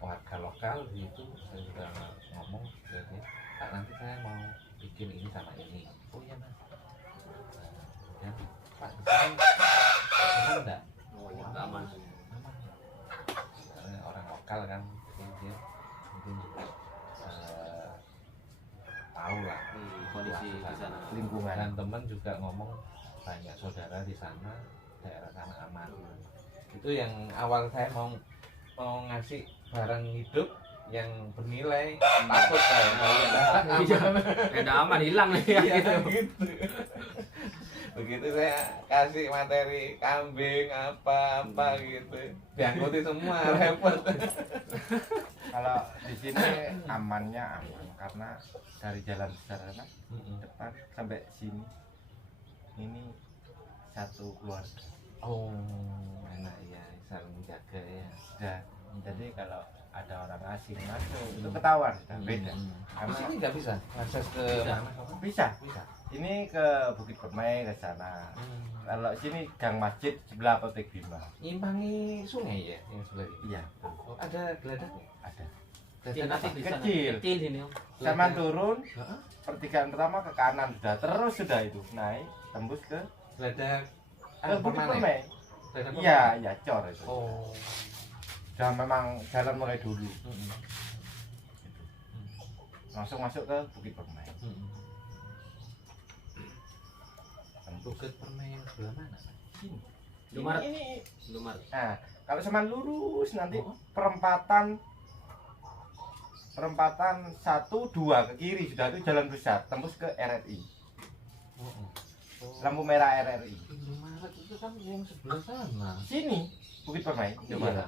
warga lokal gitu. Saya sudah ngomong jadi Pak nanti saya mau bikin ini sama ini. Oh iya mas. Dan Pak di sini aman enggak? Oh iya, aman. Aman. Karena orang lokal kan dia mungkin juga tahu lah Kondisi di sana. lingkungan. dan teman juga ngomong banyak saudara di sana, daerah sana aman. Itu yang awal saya mau ngasih barang hidup yang bernilai, takut saya Beda aman hilang nih ya Iya, gitu. gitu. Begitu saya kasih materi kambing apa gitu, diangkuti semua repot. Kalau di sini amannya aman karena dari jalan besar sana depan sampai sini ini satu keluarga. Oh, enak ya, saling menjaga ya. Sudah. Jadi kalau ada orang asing masuk itu ketahuan sudah beda. Di Karena sini nggak bisa akses ke mana? bisa. Bisa. Ini ke Bukit Permai ke sana. Kalau sini Gang Masjid sebelah Apotek Bima. Nyimpangi sungai ya yang sebelah ini. Iya, betul. Oh, ada geladaknya. Ada. Kecil Geladak nanti apa? bisa Kecil. kecil sini Om. Sama turun Heeh. pertigaan pertama ke kanan sudah terus sudah itu naik tembus ke Geladak Bukit permanen. Permai. Geladak Iya, permanen. iya cor itu. Oh. Sudah memang jalan mulai dulu. Mm-mm. Langsung masuk ke Bukit Permai. Mm-mm. Tembus Bukit Permai yang sebelah mana? sini. Indomaret. Ini. Indomaret. Nah, kalau sama lurus nanti Oh. perempatan 1-2 ke kiri sudah itu jalan besar tembus ke RRI. Oh. Lampu merah RRI. Indomaret itu kan yang sebelah sana. Sini Bukit Permai. Indomaret.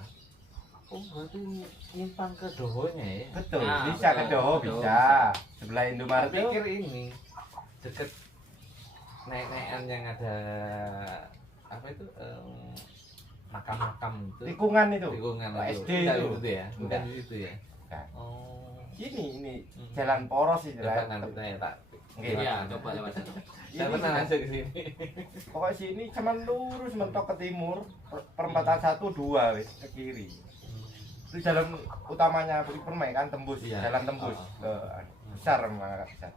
Oh, berarti nyimpang ke Dohonya ya? Betul, Nah, bisa ke betul. Doho Ke Doho bisa. Sebelah Indomaret Saya itu pikir ini deket naik-naikan yang ada apa itu makam-makam itu tikungan itu. lingkungan Pak itu. SD Bukan itu. itu ya, bukan Enggak. di situ ya. Bukan. Oh, Ini Hmm. jalan poros sih coba jalan. nanti saya tak. Oke. Iya, coba lewat sana. Saya Ini pernah sudah- masuk ke sini. Pokoknya sini cuman lurus mentok ke timur, perempatan 1-2 wis ke kiri. Itu jalan utamanya Bukit Permai kan tembus, Iya. jalan tembus Oh. ke besar memang agak besar.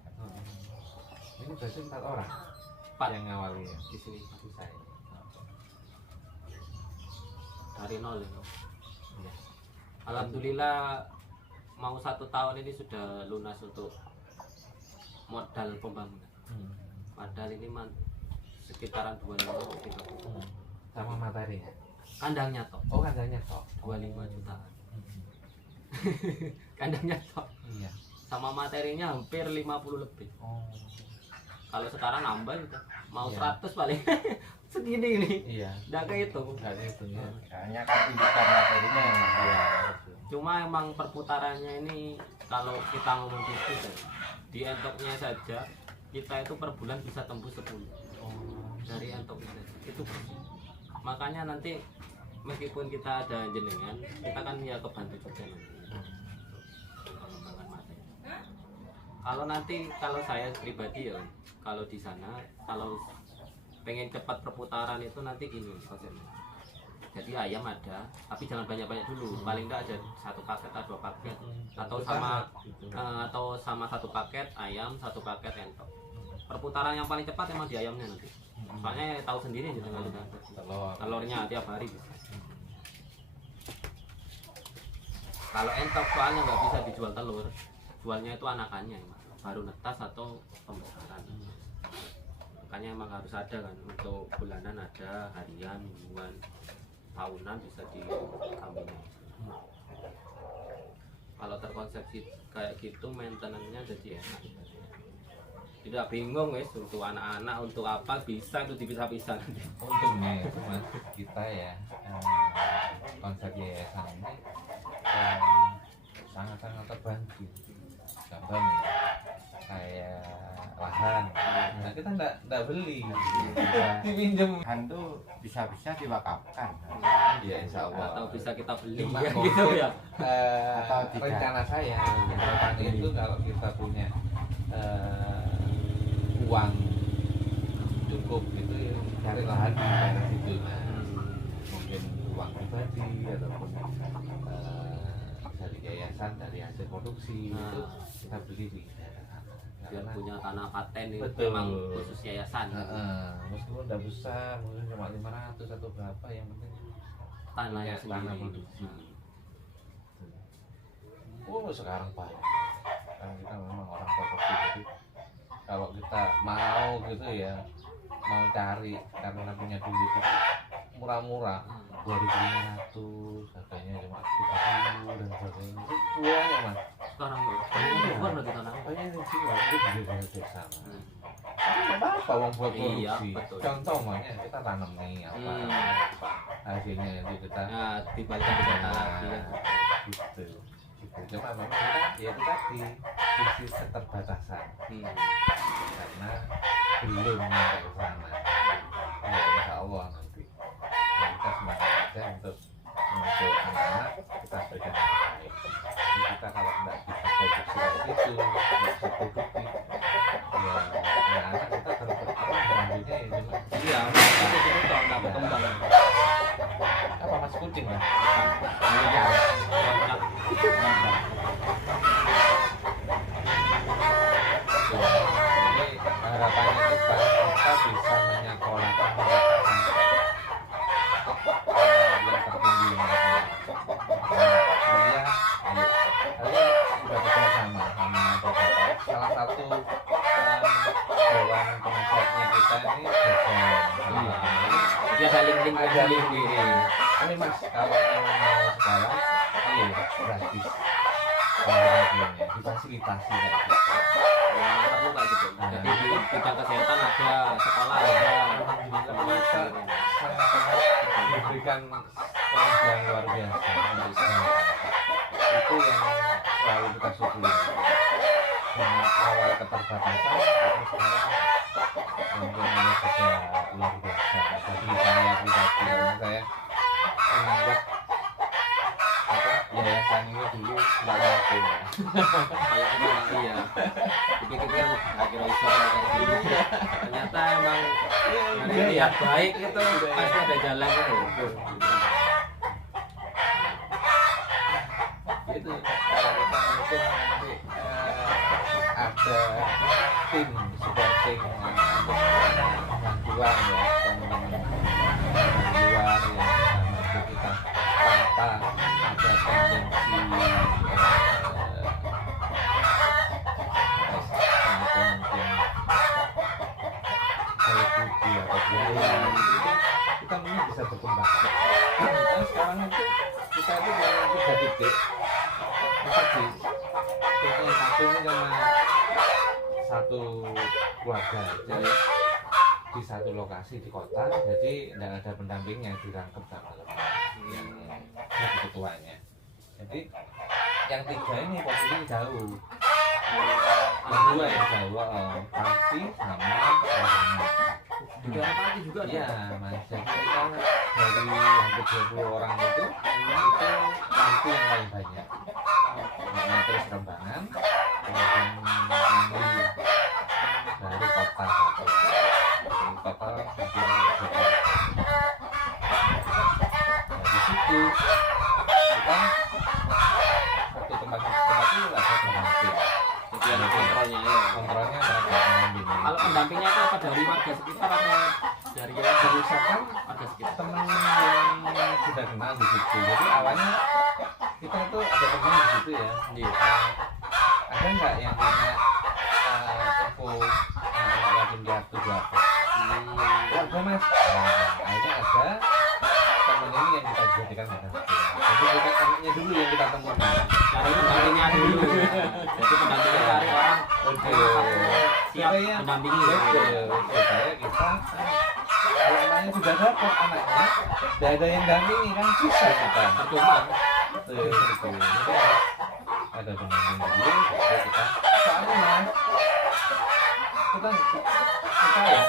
Ini berarti 4 orang 4 yang ngawalinya. di sini Itu saya. dari nol ya. Om. Iya. Alhamdulillah mau 1 tahun ini sudah lunas untuk modal pembangunan. Padahal ini sekitaran 25 juta. Sama materinya. Kandangnya toh Oh, kandangnya toh. 25 jutaan. Kandangnya toh. Iya. Sama materinya hampir 50 lebih. Oh. Kalau sekarang nambah gitu. Mau Iya. 100 paling segini ini. Iya. Enggak kehitung. Enggak gitu ya. Hanya kan indukan materinya yang mahal. Iya. Cuma emang perputarannya ini kalau kita ngomong gitu kan, di entoknya saja kita itu per bulan bisa tembus 10 Oh. dari entok itu bersih. Makanya nanti meskipun kita ada jenengan, kita kan ya kebantu juga nanti pengembangan materi. Kalau saya pribadi ya, kalau di sana kalau pengen cepat perputaran itu nanti gini konsepnya. Jadi ayam ada, tapi jangan banyak-banyak dulu. Paling enggak ada 1 paket atau 2 paket, atau sama gitu. atau sama 1 paket ayam, 1 paket entok. Perputaran yang paling cepat emang di ayamnya nanti. Soalnya tahu sendiri gitu kan, Telur. telurnya tiap hari bisa. Kalau entok soalnya nggak bisa dijual telur, jualnya itu anakannya emang. Baru netas atau pembesaran. Makanya emang harus ada kan, untuk bulanan ada, harian, mingguan, tahunan bisa di kambingnya. Kalau terkonsepsi kayak gitu, maintenance-nya jadi enak. Tidak bingung wes untuk anak-anak untuk apa bisa itu dipisah-pisah nanti. Untungnya itu mas kita ya konsep yayasan ini sangat-sangat terbantu. Contoh nih kayak lahan, nah kita nggak beli, kita dipinjem. Hantu bisa-bisa diwakafkan. Ya insya Allah. Atau bisa kita beli Cuma ya, mungkin, gitu ya. Atau tidak. rencana saya ke depan itu kalau kita punya uang cukup gitu ya cari lahan di daerah situ, nah, mungkin uang pribadi ataupun dari yayasan, dari hasil produksi Nah. itu kita beli di daerah sana. Biar Karena- punya tanah paten itu Betul. memang khusus yayasan. meskipun udah besar, mungkin cuma 500 atau berapa, yang penting Tanahnya punya tanah sendiri. produksi. Oh sekarang pak, sekarang kita memang orang properti, jadi kalau kita mau gitu ya, mau cari karena punya duit itu murah-murah, 2.500, harganya cuma 3.000 dan sebagainya. Itu jualnya mas, Sekarang banyak dijual berarti tanah. banyak yang dijual itu bisa dari sana. Tapi nggak apa-apa uang buat Iya, produksi. betul. Contoh makanya kita tanam nih apa, hasilnya nanti kita Nah, dibalikan ke tanah lagi kan. gitu. Cuma memang kita ya itu tadi sisi keterbatasan. karena belum sampai ke sana. Ya insya Allah nanti kita semangat aja untuk anak-anak kita berikan yang terbaik. Jadi kita kalau tidak bisa produksi kayak gitu, tidak bisa produktif, ya anak-anak kita berlanjutnya ya cuma Iya, itu contoh nggak berkembang. apa mas kucing kan? Iya, loncat. Jadi harapannya kita bisa menyekolahkan mereka sampai yang tertinggi kuliah. Ayo, kalian sudah bekerja sama beberapa. Salah satu dewan penasihatnya kita ini dosen. Dia saling Ada link-link. Ini mas, kalau yang mau sekarang, iya gratis. Bagiannya difasilitasi kayak gitu. yang perlu kayak gitu. Jadi di bidang kesehatan ada, sekolah ada, Alhamdulillah kita sangat-sangat diberikan penghargaan luar biasa untuk sekolah. Itu yang selalu kita syukuri. Dengan awal keterbatasan, tapi sekarang mungkin ini sudah luar biasa. Bagi saya pribadi, saya menganggap apa yayasan ini dulu nggak mampu ya. kayak itu lah, iya. Dipikir-pikir akhirnya bisa kayak gini. Ternyata emang dari niat baik itu pasti ada jalan itu. Itu kalau kita mungkin nanti ada tim supporting untuk bantuan ya teman-teman dari luar yang bisa bantu kita tanpa ada tendensi mungkin selebriti atau budaya kita mungkin bisa berkembang. Karena sekarang itu kita itu punya 3 titik. Masa di titik yang satu ini cuma satu keluarga aja di satu lokasi di kota, jadi tidak ada pendampingnya dirangkep sama yang jadi ketuanya. Jadi yang 3 ini posisi jauh, yang 2 yang jauh, Pati sama Warna. Juga ada Pati juga Iya ada. mas, jadi kita dari hampir 20 orang itu Pati yang paling banyak. Nah, terus Rembangan, kemudian Mangli, baru kota satu. Jadi total hampir 20 orang. Dari situ kita satu tempat itu ada pendamping. Jadi ada kontrolnya ya. Kontrolnya ada pendamping. Kalau pendampingnya itu apa dari warga sekitar atau dari Misalkan warga sekitar? teman yang sudah kenal di situ. Jadi awalnya kita itu ada teman di situ ya. Iya. Ada nggak yang punya info yatim piatu apa? Ada mas. Nah, akhirnya ada teman ini yang kita jadikan pendamping. Jadi kita anaknya dulu yang kita temukan. Cari pendampingnya dulu. Jadi pendampingnya cari orang siap Supaya mendampingi. supaya kita kalau anaknya sudah dapat anaknya, tidak ada yang dampingi kan susah kita. Percuma. Betul. Jadi ada pendamping dulu, baru kita soalnya mas kita ya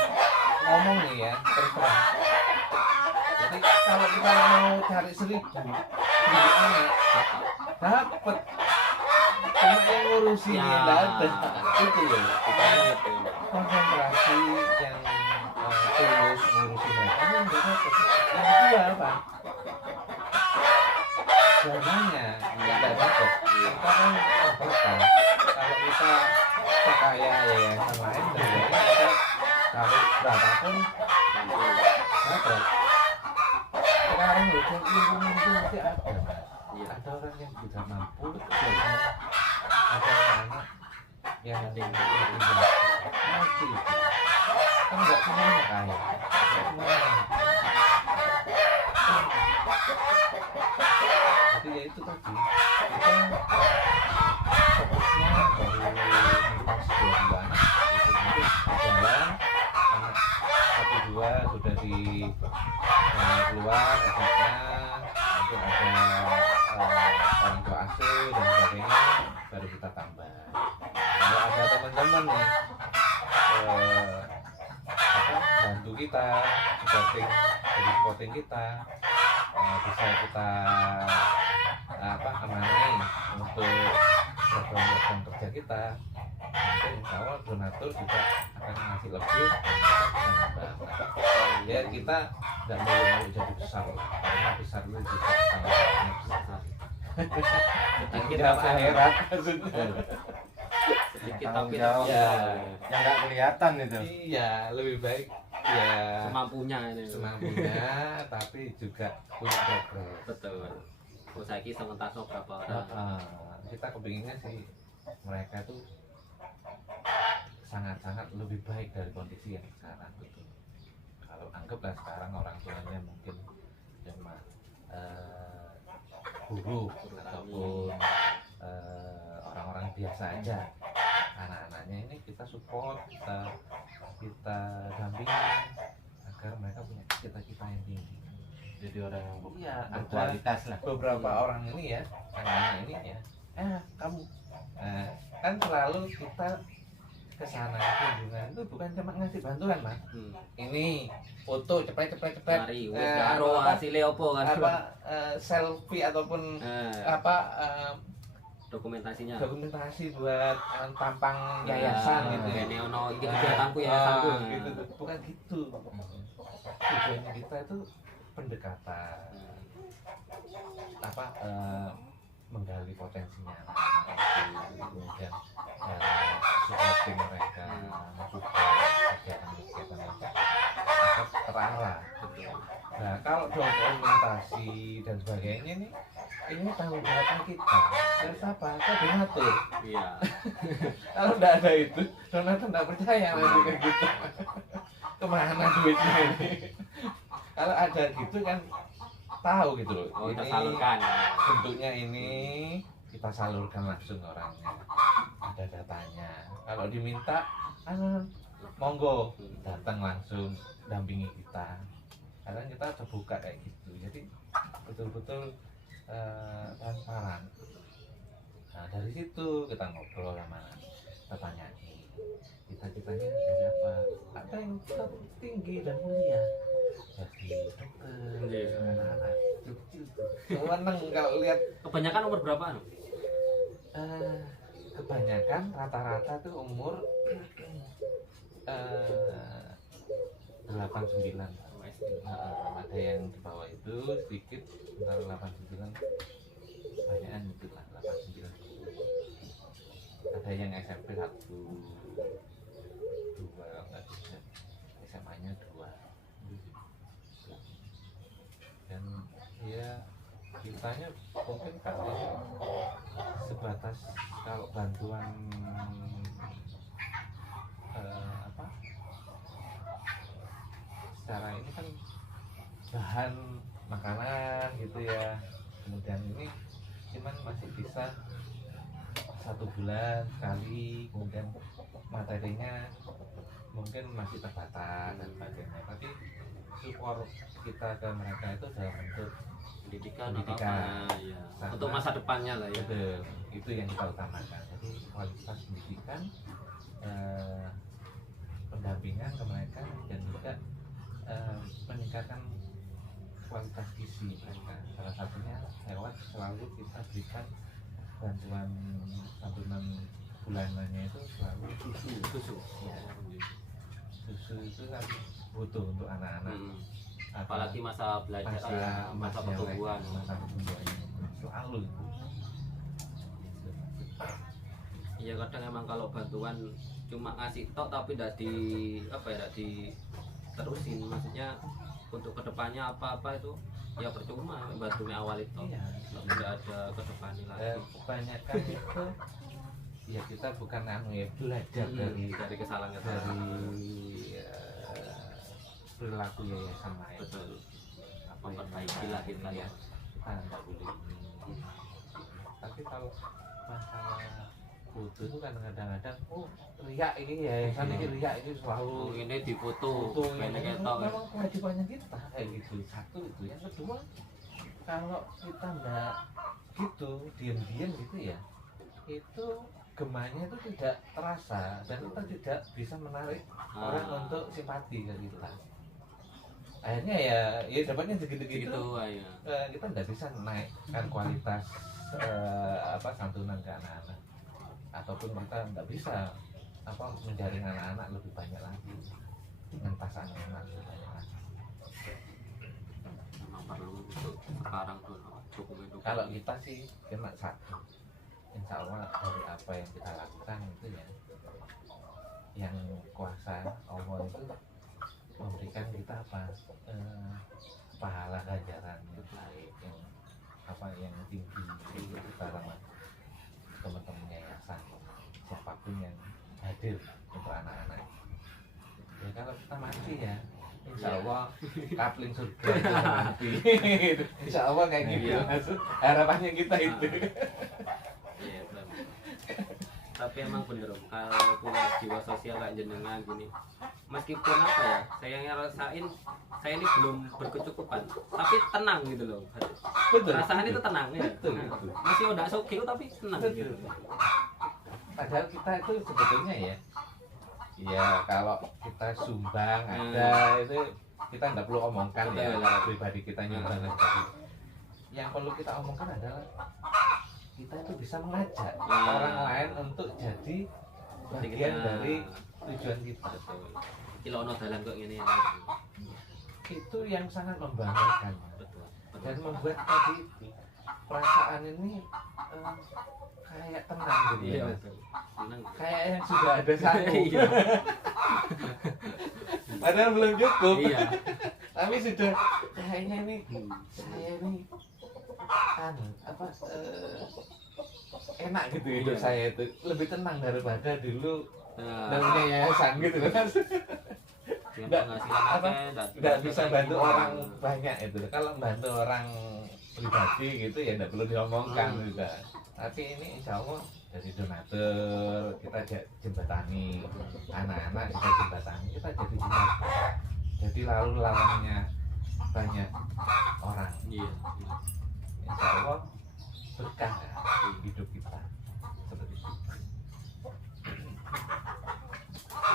ngomong nih ya terus terang. Jadi kalau kita mau cari 1.000 anak dapat cuma yang ngurusin Ya. yang nggak ada itu loh. Rupanya itu. Konsentrasi yang tulus ngurusin mereka ini nggak dapat. Yang kedua apa? Dananya nggak dapat. Kita kan terbatas. Kalau kita sekaya yayasan lain, dananya kita kalau berapapun dapat. Sekarang lingkungan itu nanti ada, mas. Ada orang yang tidak mampu, ada anak yang masih itu kan nggak semuanya kaya, nggak semuanya. Jadi ya itu tadi kita fokusnya baru mengedukasi 2 anak itu nanti jalan anak 1-2 sudah di keluar efeknya mungkin ada orang tua asuh dan sebagainya baru kita tambah. Kalau ada teman-teman nih bantu kita supporting kita, bisa kita amanai untuk program-program kerja kita. Nanti insya Allah donatur juga akan ngasih lebih dan kita bisa nambah. Ya kita nggak mau jadi besar lah, karena besar itu juga tanggung besar. Sedikit Tidak tapi akhirat maksudnya. sedikit Tanggung tapi jawab ya. yang nggak kelihatan itu. Iya, lebih baik ya semampunya ini. semampunya, tapi juga punya progres. Betul. Usaha kita mentasno berapa orang. Kita kepinginnya sih mereka tuh sangat-sangat lebih baik dari kondisi yang sekarang gitu. Kalau anggaplah sekarang orang tuanya mungkin cuma guru ataupun orang-orang biasa aja, anak-anaknya ini kita support, kita dampingi agar mereka punya cita-cita yang tinggi. Jadi orang yang Iya, berkualitas lah. beberapa orang ini ya, anak-anak ini ya, kamu, kan selalu kita kesana kunjungan itu bukan cuma ngasih bantuan mas, ini foto cepet. Mari wis karo hasilnya apa kan? Selfie ataupun Dokumentasinya. dokumentasi buat tampang yayasan gitu ya. Ini ono iki kegiatanku yayasanku. Gitu, bukan gitu. Tujuannya kita itu pendekatan, menggali potensinya anak-anak itu, kemudian supporting mereka, mensupport kegiatan mereka agar terarah. Nah kalau dokumentasi dan sebagainya ini tanggung jawabnya kita. Dari siapa? Kita donatur. Iya. Kalau tidak ada itu, donatur tidak percaya nanti kayak gitu. Kemana duitnya ini? Kalau ada gitu kan tahu gitu loh. Oh, kita Ini salurkan. bentuknya ini kita salurkan langsung orangnya. Ada datanya. Kalau diminta, monggo datang langsung dampingi kita. Karena kita terbuka kayak gitu. Jadi betul-betul transparan. Nah dari situ kita ngobrol sama pertanyaan cita-citanya dari apa yang tinggi dan mulia, jadi dokter. Anak-anak kecil tuh seneng kalau lihat. Kebanyakan umur berapa? Kebanyakan rata-rata tuh umur 8-9. Ada yang di bawah itu sedikit antara 8-9, kebanyakan itu lah 8-9. Ada yang SMP 1, 2, nggak bisa, SMA-nya 2. Dan ya kitanya mungkin kalau sebatas kalau bantuan secara ini kan bahan makanan gitu ya, kemudian ini cuman masih bisa 1 bulan sekali, kemudian materinya mungkin masih terbatas dan sebagainya, tapi support kita ke mereka itu dalam bentuk Pendidikan. Ya. Karena- Untuk masa depannya lah ya. betul, itu yang kita utamakan. Jadi kualitas pendidikan, pendampingan ke mereka, dan juga meningkatkan kualitas gizi mereka. Salah satunya lewat selalu kita berikan bantuan santunan bulanannya itu selalu susu. Ya. Susu itu kan butuh untuk anak-anak. Apalagi masa belajar, masa pertumbuhan. Masa pertumbuhan selalu itu. Iya, kadang emang kalau bantuan cuma ngasih tok tapi tidak diterusin, maksudnya untuk kedepannya apa-apa itu ya percuma, bantunya awal itu Iya. tidak ada kedepannya lagi. Kebanyakan itu ya kita bukan belajar dari kesalahan dari perilaku yayasan lain. Betul. Apa yang Memperbaiki lah kita ya. kita nggak boleh ini. Tapi kalau masalah foto itu kan kadang-kadang riak ini yayasan ini riak ini selalu Ini difoto, foto banyak ini ketok. memang kewajibannya kita kayak gitu. Satu itu, yang kedua kalau kita nggak gitu diam-diam gitu ya itu gemanya itu tidak terasa dan kita tidak bisa menarik orang untuk simpati ke kita. Akhirnya ya dapatnya segitu-gitu. Ya. Kita nggak bisa naikkan kualitas santunan ke anak-anak, ataupun kita nggak bisa menjaring anak-anak lebih banyak lagi, mengentas anak-anak lebih banyak lagi. Memang perlu untuk sekarang tuh dokumen. Kalau kita sih kena satu, insya Allah dari apa yang kita lakukan itu ya, yang kuasa Allah itu memberikan kita pahala ganjaran yang baik, yang tinggi. Kita sama teman-teman yayasan, siapapun yang hadir untuk anak-anak ya, kalau kita mati ya insya Allah kapling surga itu mati. Insya Allah kayak gitu, maksud harapannya kita itu. Iya, benar. Tapi emang bener Om, kalau punya jiwa sosial kayak jenengan gini, meskipun apa ya, saya ngerasain saya ini belum berkecukupan, tapi tenang gitu loh. Betul. Perasaan itu tenang ya. Betul. Masih udah sokil tapi tenang gitu. Padahal kita itu sebetulnya ya kalau kita sumbang ada itu kita nggak perlu omongkan ya, pribadi kita nyumbang tadi. Yang perlu kita omongkan adalah kita itu bisa mengajak orang lain untuk jadi bagian dari tujuan kita. Kilono dalan kok gini ya. Itu yang sangat membanggakan. Betul. Dan membuat tadi itu perasaan ini kayak tenang gitu ya. Betul. Senang. Kayak yang sudah ada satu. Iya. Padahal belum cukup. Iya. Tapi sudah kayaknya ini saya ini enak gitu hidup saya itu, lebih tenang daripada dulu punya yayasan gitu kan. Nggak bisa bantu orang banyak itu. Kalau bantu orang pribadi gitu ya nggak perlu diomongkan juga. Tapi ini insya Allah dari donatur kita jembatani anak-anak, kita jembatani, kita jadi jembatan, jadi lalu lalangnya banyak orang. Iya. Insya Allah berkah hidup kita seperti itu.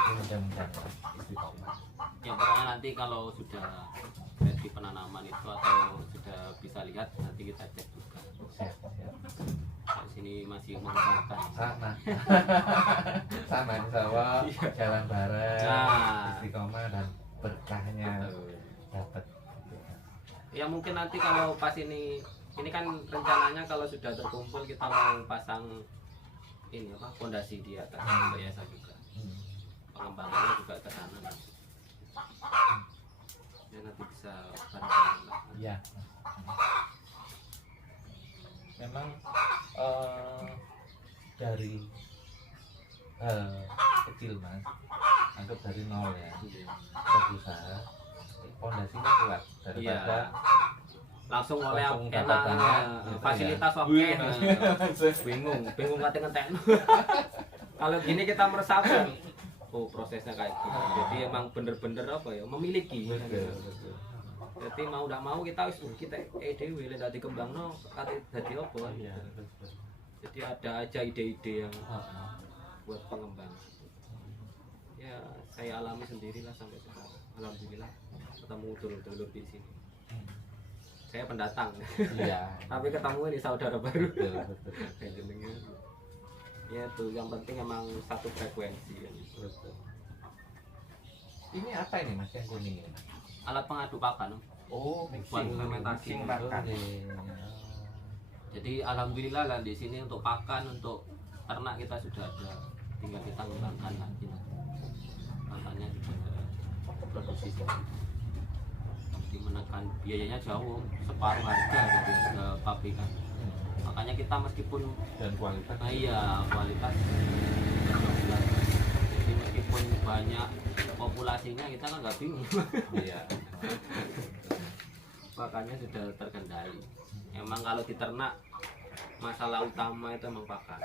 Mudah-mudahan istiqomah. Ya pokoknya nanti kalau sudah di penanaman itu atau sudah bisa lihat nanti kita cek juga. Siap. Di sini masih mengembangkan. Sama insya Allah jalan bareng, istiqomah dan berkahnya dapat. Ya mungkin nanti kalau pas ini kan rencananya kalau sudah terkumpul kita mau pasang ini fondasi di atas yayasan juga. Pengembangannya juga ke sana nanti. Ya nanti bisa bareng-bareng lah. Iya. Memang dari kecil Mas, anggap dari nol ya, kita berusaha fondasinya kuat daripada langsung oleh dapat enak banyak, fasilitas ya. oke. bingung ngate-ngaten. Kalau gini kita meresapkan prosesnya kayak gitu. Jadi emang bener-bener memiliki. Betul. Jadi mau tidak mau kita dewe lek dadi kembangno kate dadi apa. Iya, Jadi ada aja ide-ide yang buat pengembangan. Ya saya alami sendirilah sampai sekarang. Alhamdulillah ketemu dulur-dulur di sini. Saya pendatang. Iya. Tapi ketemu ini saudara baru. Betul. Ya tuh yang penting emang satu frekuensi. Betul. Ini apa ini Mas yang kuning ini? Alat pengadu pakan. Oh, Buat fermentasi. Jadi alhamdulillah lah di sini untuk pakan, untuk ternak kita sudah ada. Tinggal kita ngembangkan lagi. Pakannya juga produksi sendiri. Jadi menekan biayanya jauh separuh harga dari harga pabrikan. Makanya kita meskipun dan kualitas. Kualitas. Jadi meskipun banyak populasinya kita kan nggak bingung. Iya. Makanya sudah terkendali. Emang kalau di ternak masalah utama itu emang pakan.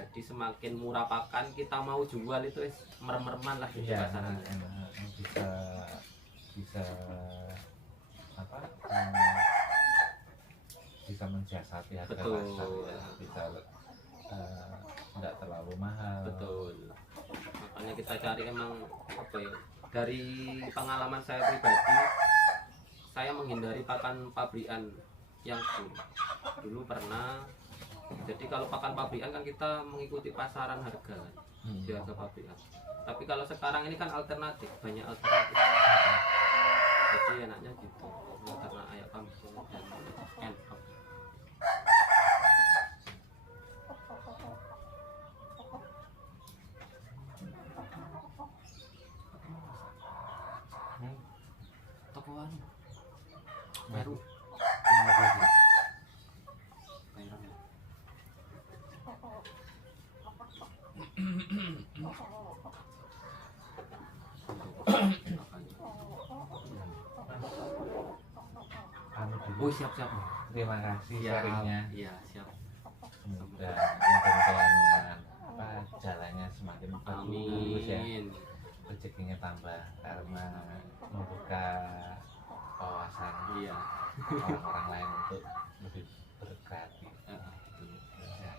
Jadi semakin murah pakan kita mau jual itu merem-mereman lah gitu pasarannya. Bisa bisa mensiasati harga pasar ya. Bisa nggak terlalu mahal. Betul. Makanya kita cari emang apa ya? Dari pengalaman saya pribadi, saya menghindari pakan pabrikan yang full. Dulu pernah. Jadi kalau pakan pabrikan kan kita mengikuti pasaran harga, di harga pabrikan. Tapi kalau sekarang ini kan alternatif, banyak alternatif. Jadi enaknya gitu, karena ayam kampung dan end up. Tokoan baru oh siap-siap. Terima kasih Iya, sharingnya. iya siap. Semoga mudah-mudahan apa jalannya semakin bagus ya, Amin. rezekinya tambah karena membuka wawasan Iya. orang-orang lain untuk lebih berkreatif. Ya,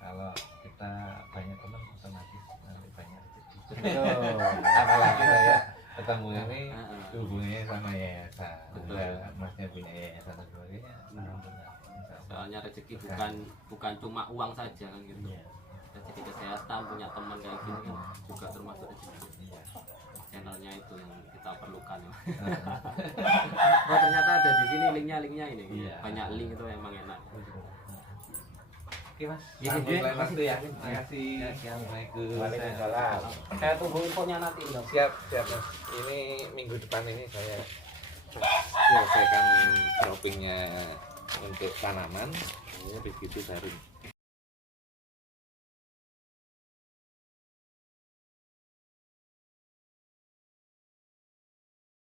kalau kita banyak teman otomatis nanti banyak rezeki. Betul. Apalagi saya ketemu ini Heeh. hubungannya sama yayasan. Betul. Masnya punya yayasan dan sebagainya. Alhamdulillah. Insya Allah. Soalnya rezeki bukan cuma uang saja kan gitu. Iya. Rezeki kesehatan, punya teman kayak gini kan juga termasuk rezeki. Iya. Channelnya itu yang kita perlukan. Oh ternyata ada di sini linknya ini. Iya. Banyak link itu emang enak. Oke mas, Iya, sambung iya, lain waktu ya. makasih. Terima kasih. Assalamualaikum. Waalaikumsalam. Saya tunggu infonya nanti dong. Siap, siap mas. Ini minggu depan ini saya selesaikan droppingnya untuk tanaman. Ini begitu baru.